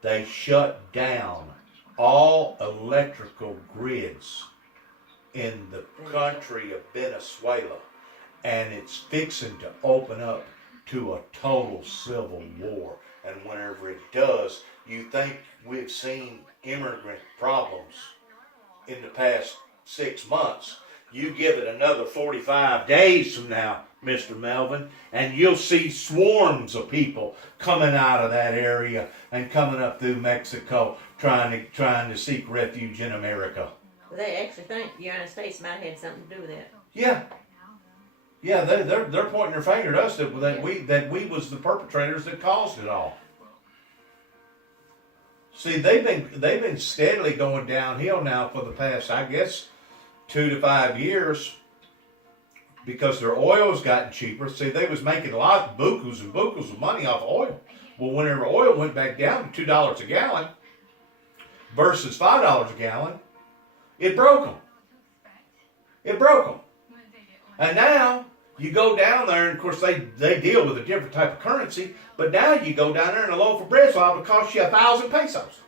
they shut down all electrical grids in the country of Venezuela, and it's fixing to open up to a total civil war. And whenever it does, you think we've seen immigrant problems in the past 6 months. You give it another 45 days from now, Mr. Melvin, and you'll see swarms of people coming out of that area and coming up through Mexico trying to seek refuge in America. They actually think the United States might have had something to do with that. Yeah. Yeah, they're pointing their finger at us that we was the perpetrators that caused it all. See, they've been steadily going downhill now for the past, I guess, 2 to 5 years, because their oil's gotten cheaper. See, they was making a lot, bukus and bukus of money off oil. Well, whenever oil went back down to $2 a gallon versus $5 a gallon, it broke them. It broke them. And now you go down there, and of course they deal with a different type of currency, but now you go down there and a loaf of bread's liable to cost you 1,000 pesos.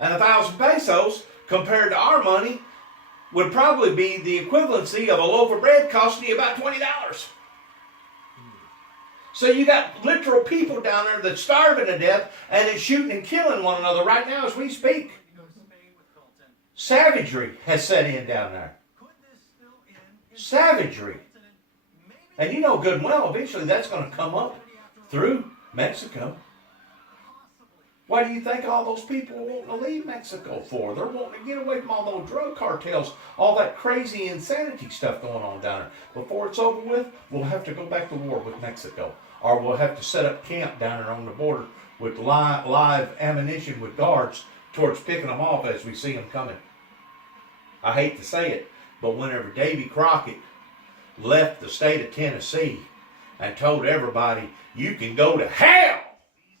And 1,000 pesos compared to our money would probably be the equivalency of a loaf of bread costing you about $20. So you got literal people down there that's starving to death and is shooting and killing one another right now as we speak. Savagery has set in down there. Savagery. And you know good and well, eventually that's going to come up through Mexico. Why do you think all those people are wanting to leave Mexico for? They're wanting to get away from all those drug cartels, all that crazy insanity stuff going on down there. Before it's over with, we'll have to go back to war with Mexico. Or we'll have to set up camp down there on the border with live ammunition with guards towards picking them off as we see them coming. I hate to say it, but whenever Davy Crockett left the state of Tennessee and told everybody, you can go to hell,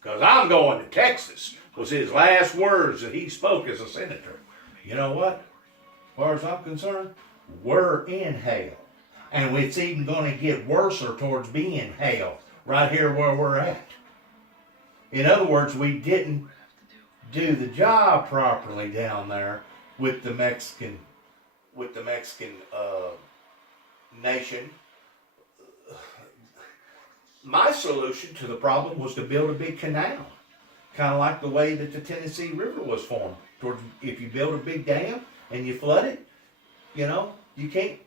because I'm going to Texas, was his last words that he spoke as a senator. You know what? As far as I'm concerned, we're in hell. And it's even going to get worse towards being hell right here where we're at. In other words, we didn't do the job properly down there with the Mexican nation. My solution to the problem was to build a big canal, kind of like the way that the Tennessee River was formed. If you build a big dam and you flood it, you know, you can't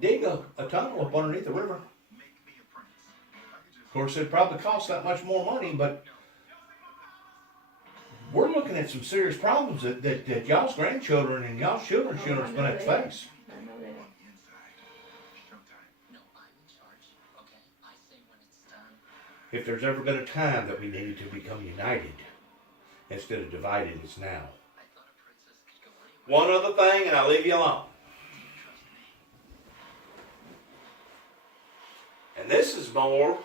dig a tunnel up underneath the river. Of course, it probably costs that much more money, but we're looking at some serious problems that y'all's grandchildren and y'all's children's children are going to have to face. I know that. If there's ever been a time that we needed to become united, instead of divided as now. One other thing, and I'll leave you alone. And this is more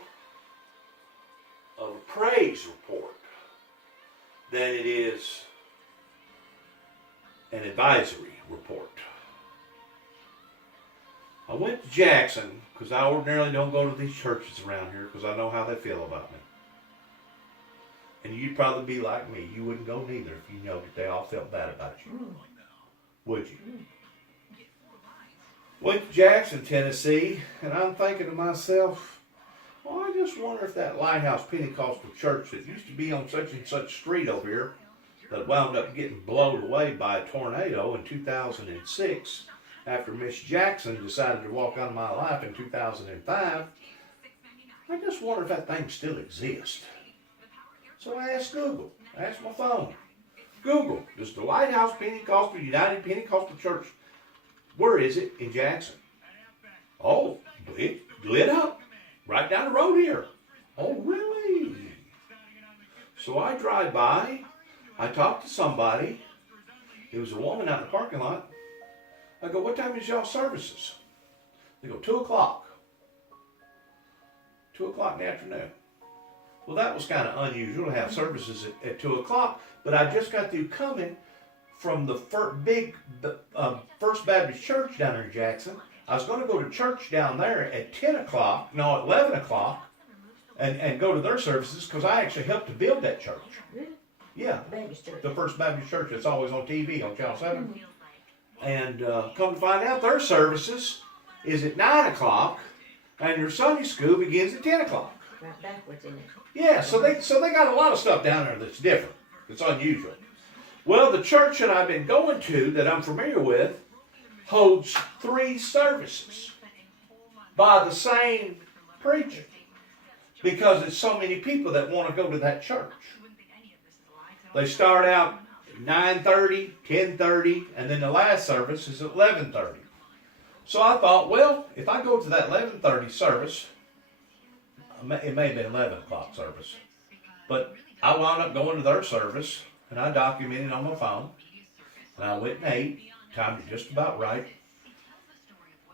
of a praise report than it is an advisory report. I went to Jackson because I ordinarily don't go to these churches around here because I know how they feel about me. And you'd probably be like me. You wouldn't go neither if you know that they all felt bad about you. Would you? Went to Jackson, Tennessee, and I'm thinking to myself, well, I just wonder if that Lighthouse Pentecostal church that used to be on such and such street over here that wound up getting blown away by a tornado in 2006 after Miss Jackson decided to walk out of my life in 2005, I just wonder if that thing still exists. So I asked Google, I asked my phone, Google, does the Lighthouse Pentecostal United Pentecostal Church, where is it in Jackson? Oh, it lit up right down the road here. Oh, really? So I drive by, I talk to somebody. It was a woman out in the parking lot. I go, what time is y'all services? They go, 2 o'clock. 2 o'clock in the afternoon. Well, that was kind of unusual to have services at 2 o'clock, but I just got through coming from the big First Baptist Church down there in Jackson. I was going to go to church down there at 11 o'clock, and go to their services because I actually helped to build that church. Yeah, the First Baptist Church that's always on TV on Channel 7. And come to find out, their services is at 9 o'clock, and your Sunday school begins at 10 o'clock. Right backwards, isn't it? Yeah, so they got a lot of stuff down there that's different. It's unusual. Well, the church that I've been going to, that I'm familiar with, holds 3 services by the same preacher because it's so many people that want to go to that church. They start out 9:30, 10:30, and then the last service is at 11:30. So I thought, well, if I go to that 11:30 service, it may have been 11 o'clock service, but I wound up going to their service, and I documented on my phone, and I went at 8, timed it just about right,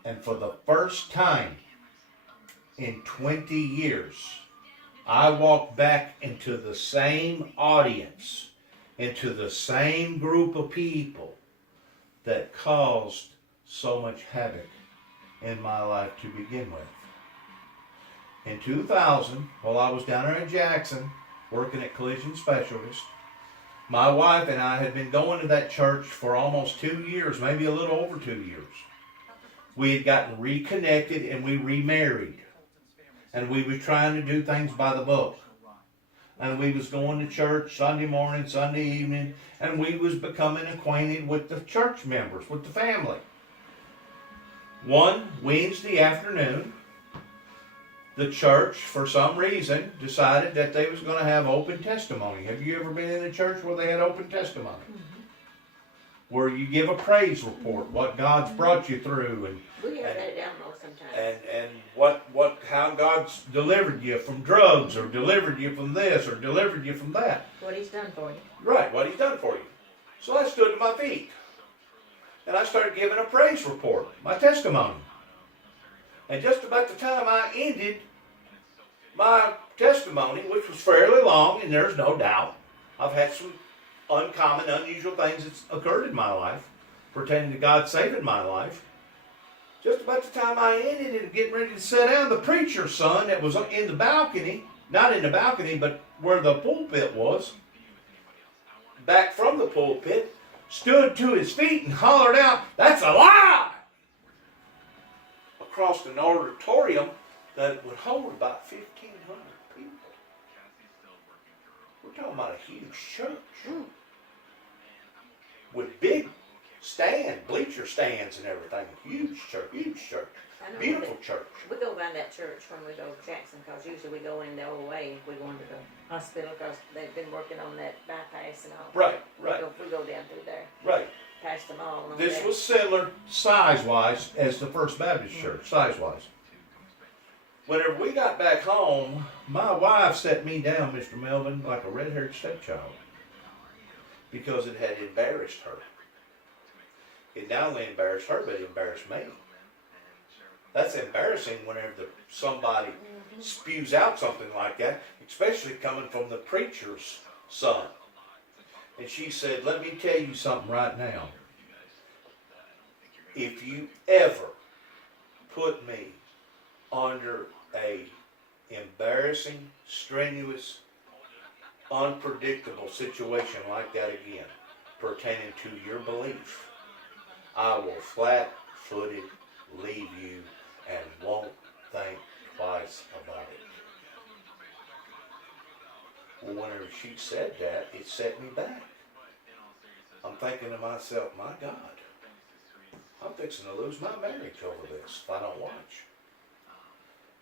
and for the first time in 20 years, I walked back into the same audience, into the same group of people that caused so much havoc in my life to begin with. In 2000, while I was down there in Jackson, working at Collision Specialist, my wife and I had been going to that church for almost 2 years, maybe a little over 2 years. We had gotten reconnected and we remarried. And we was trying to do things by the book. And we was going to church Sunday morning, Sunday evening, and we was becoming acquainted with the church members, with the family. One Wednesday afternoon, the church, for some reason, decided that they was going to have open testimony. Have you ever been in a church where they had open testimony? Mm-hmm. Where you give a praise report, what God's brought you through, and we have that down low sometimes. And how God's delivered you from drugs, or delivered you from this, or delivered you from that. What He's done for you. Right, what He's done for you. So I stood to my feet, and I started giving a praise report, my testimony. And just about the time I ended my testimony, which was fairly long, and there's no doubt, I've had some uncommon, unusual things that's occurred in my life, pertaining to God saving my life. Just about the time I ended and getting ready to sit down, the preacher's son that was in the balcony, not in the balcony, but where the pulpit was, back from the pulpit, stood to his feet and hollered out, "That's a lie!" Across an auditorium that would hold about 1,500 people. We're talking about a huge church. With big bleacher stands and everything. Huge church. Beautiful church. We go around that church when we go to Jackson, because usually we go in the old way. We go into the hospital because they've been working on that bypass and all. Right. We go down through there. Right. Past them all. This was similar size-wise as the First Baptist Church, size-wise. Whenever we got back home, my wife set me down, Mr. Melvin, like a red-haired stepchild. because it had embarrassed her. It not only embarrassed her, but it embarrassed me. That's embarrassing whenever somebody spews out something like that, especially coming from the preacher's son. And she said, let me tell you something right now. If you ever put me under a embarrassing, strenuous, unpredictable situation like that again, pertaining to your belief, I will flat-footed leave you and won't think twice about it. Well, whenever she said that, it set me back. I'm thinking to myself, my God, I'm fixing to lose my marriage over this if I don't watch.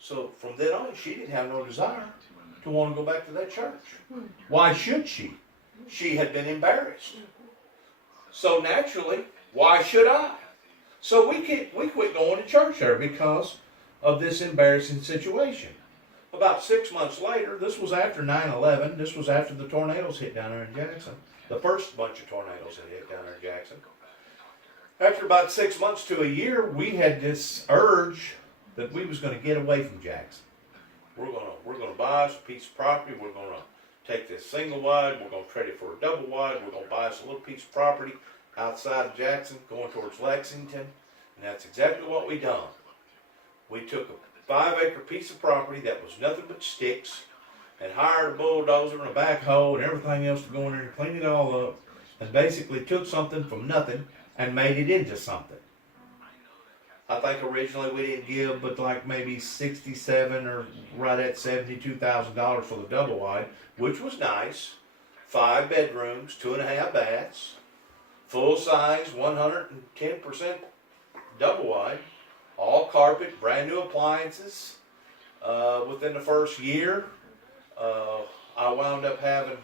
So from then on, she didn't have no desire to want to go back to that church. Why should she? She had been embarrassed. So naturally, why should I? So we quit going to church there because of this embarrassing situation. About 6 months later, this was after 9/11, this was after the tornadoes hit down there in Jackson. The first bunch of tornadoes that hit down there in Jackson. After about 6 months to a year, we had this urge that we was going to get away from Jackson. We're gonna buy us a piece of property. We're gonna take this single wide. We're gonna trade it for a double wide. We're gonna buy us a little piece of property outside of Jackson, going towards Lexington, and that's exactly what we done. We took a 5-acre piece of property that was nothing but sticks, and hired a bulldozer and a backhoe and everything else to go in there and clean it all up, and basically took something from nothing and made it into something. I think originally we didn't give but like maybe $67 or right at $72,000 for the double wide, which was nice. 5 bedrooms, 2.5 baths, full size, 110% double wide, all carpet, brand new appliances. Within the first year, I wound up having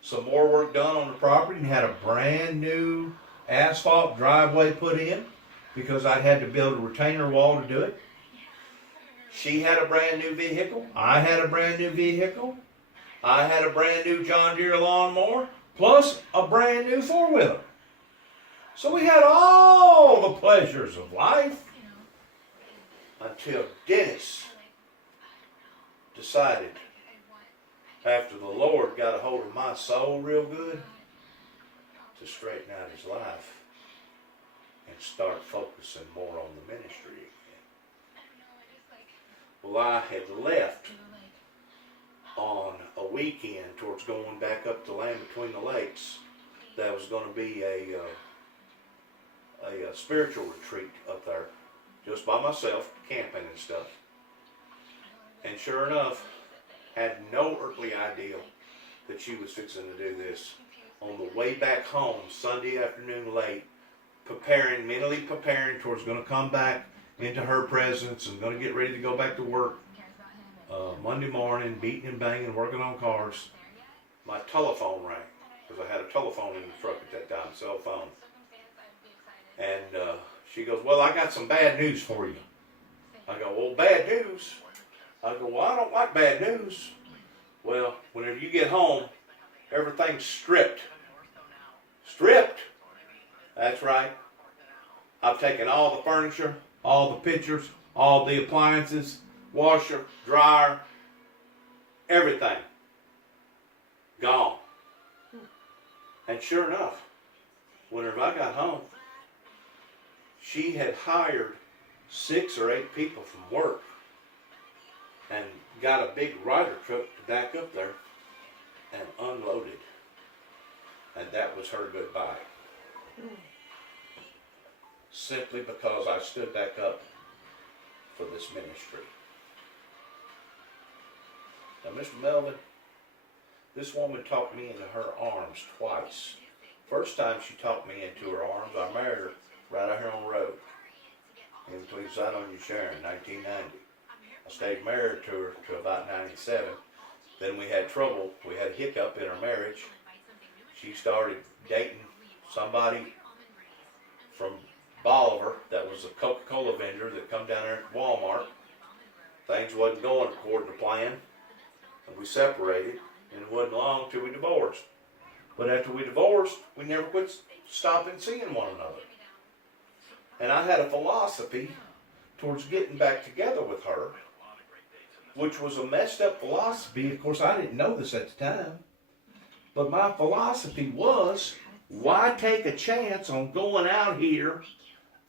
some more work done on the property and had a brand new asphalt driveway put in, because I had to build a retainer wall to do it. She had a brand new vehicle. I had a brand new vehicle. I had a brand new John Deere lawnmower, plus a brand new 4-wheeler. So we had all the pleasures of life until Dennis decided, after the Lord got a hold of my soul real good, to straighten out his life and start focusing more on the ministry again. Well, I had left on a weekend towards going back up the land between the lakes. That was going to be a spiritual retreat up there, just by myself, camping and stuff. And sure enough, had no earthly idea that she was fixing to do this. On the way back home, Sunday afternoon late, mentally preparing towards going to come back into her presence and going to get ready to go back to work Monday morning, beating and banging, working on cars. My telephone rang, because I had a telephone in the truck at that time, cell phone. And she goes, well, I got some bad news for you. I go, well, bad news? I go, well, I don't like bad news. Well, whenever you get home, everything's stripped. Stripped? That's right. I've taken all the furniture, all the pictures, all the appliances, washer, dryer, everything. Gone. And sure enough, whenever I got home, she had hired 6 or 8 people from work and got a big rider truck to back up there and unloaded. And that was her goodbye. Simply because I stood back up for this ministry. Now, Mr. Melvin, this woman talked me into her arms twice. First time she talked me into her arms, I married her right out here on the road, in between Sidonia and Sharon, 1990. I stayed married to her to about 97. Then we had trouble. We had a hiccup in our marriage. She started dating somebody from Bolivar that was a Coca-Cola vendor that come down there at Walmart. Things wasn't going according to plan, and we separated, and it wasn't long till we divorced. But after we divorced, we never quit stopping seeing one another. And I had a philosophy towards getting back together with her, which was a messed up philosophy. Of course, I didn't know this at the time. But my philosophy was, why take a chance on going out here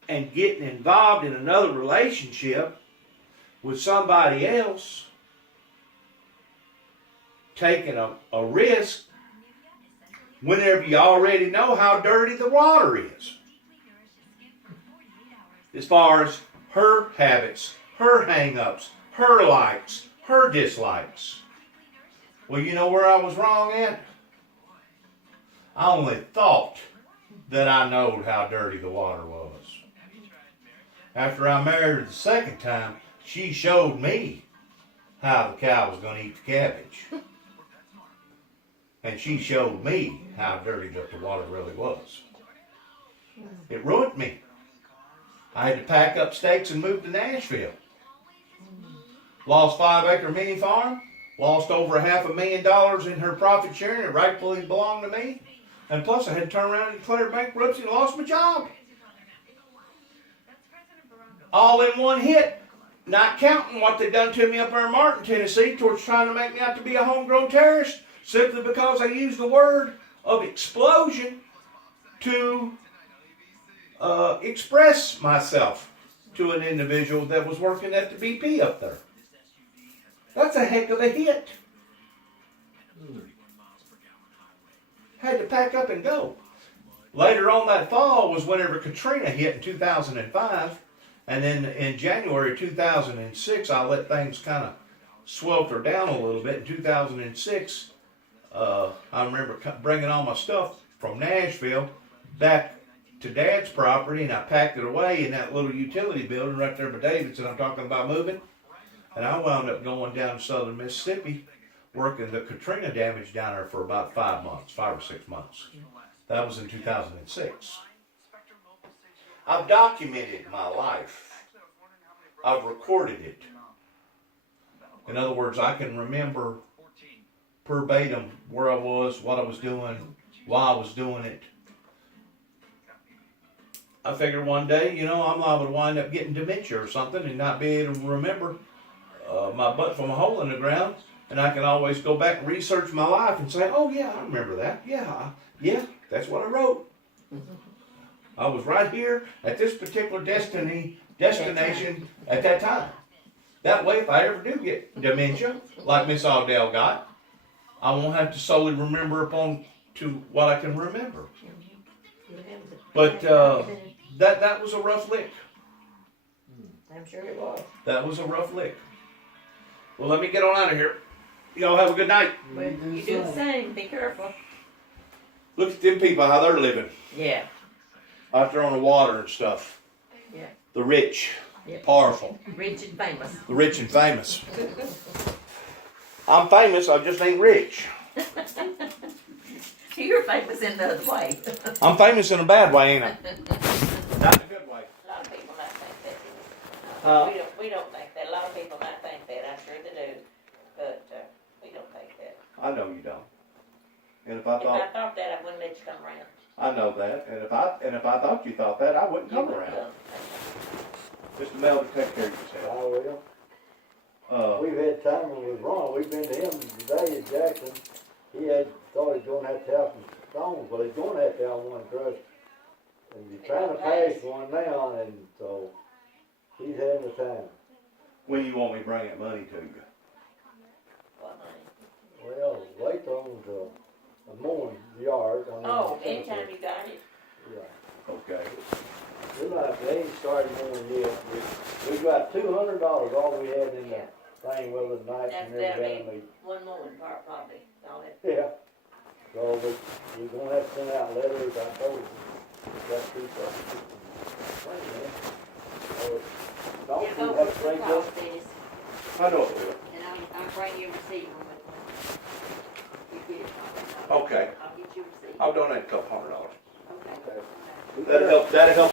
and getting involved in another relationship with somebody else, taking a risk, whenever you already know how dirty the water is? As far as her habits, her hang-ups, her likes, her dislikes. Well, you know where I was wrong at? I only thought that I knowed how dirty the water was. After I married her the second time, she showed me how the cow was going to eat the cabbage. And she showed me how dirty the water really was. It ruined me. I had to pack up stakes and move to Nashville. Lost 5-acre mini farm. Lost over $500,000 in her profit sharing that rightfully belonged to me. And plus I had to turn around and declare bankruptcy and lost my job. All in one hit. Not counting what they done to me up there in Martin, Tennessee, towards trying to make me out to be a homegrown terrorist, simply because I used the word of explosion to express myself to an individual that was working at the BP up there. That's a heck of a hit. Had to pack up and go. Later on that fall was whenever Katrina hit in 2005. And then in January 2006, I let things kind of swelter down a little bit. In 2006, I remember bringing all my stuff from Nashville back to Dad's property, and I packed it away in that little utility building right there by Davidson. I'm talking about moving. And I wound up going down to southern Mississippi, working the Katrina damage down there for about 5 months, 5 or 6 months. That was in 2006. I've documented my life. I've recorded it. In other words, I can remember verbatim where I was, what I was doing, why I was doing it. I figured one day, I'm liable to wind up getting dementia or something and not be able to remember my butt from a hole in the ground. And I can always go back and research my life and say, oh yeah, I remember that. Yeah, that's what I wrote. I was right here at this particular destination at that time. That way, if I ever do get dementia, like Miss Aldell got, I won't have to solely remember upon to what I can remember. But that was a rough lick. I'm sure it was. That was a rough lick. Well, let me get on out of here. Y'all have a good night. Well, you do the same. Be careful. Look at them people, how they're living. Yeah. Out there on the water and stuff. Yeah. The rich. Yeah. Powerful. Rich and famous. The rich and famous. I'm famous, I just ain't rich. You're famous in the other way. I'm famous in a bad way, ain't I? Not in a good way. A lot of people might think that. Huh? We don't think that. A lot of people might think that. I'm sure they do. But we don't think that. I know you don't. And if If I thought that, I wouldn't let you come around. I know that. And if I thought you thought that, I wouldn't come You around. wouldn't Mr. Melvin, take care of yourself. I will. We've had time when we was wrong. We've been to him today at Jackson. He had thought he's going to have to have some stones, but he's going to have to have one crushed. And he's trying to pass one now, and so he's having the time. When you want me to bring that money to you? What money? Well, Lake owns a mowing yard. Oh, anytime you got it. Yeah. Okay. They ain't started mowing yet. We got $200 all we had in the thing the other night, and That'd never got be me. one mowing part probably. All that. Yeah. So we're gonna have to send out letters. I told you. We got two fucking don't Yeah, you go have with to the break up? cost, Dennis, I know what to do. and I'll bring you a receipt on it. You get it. Okay. I'll get you a receipt. I'll donate $200. Okay. Okay. That'll help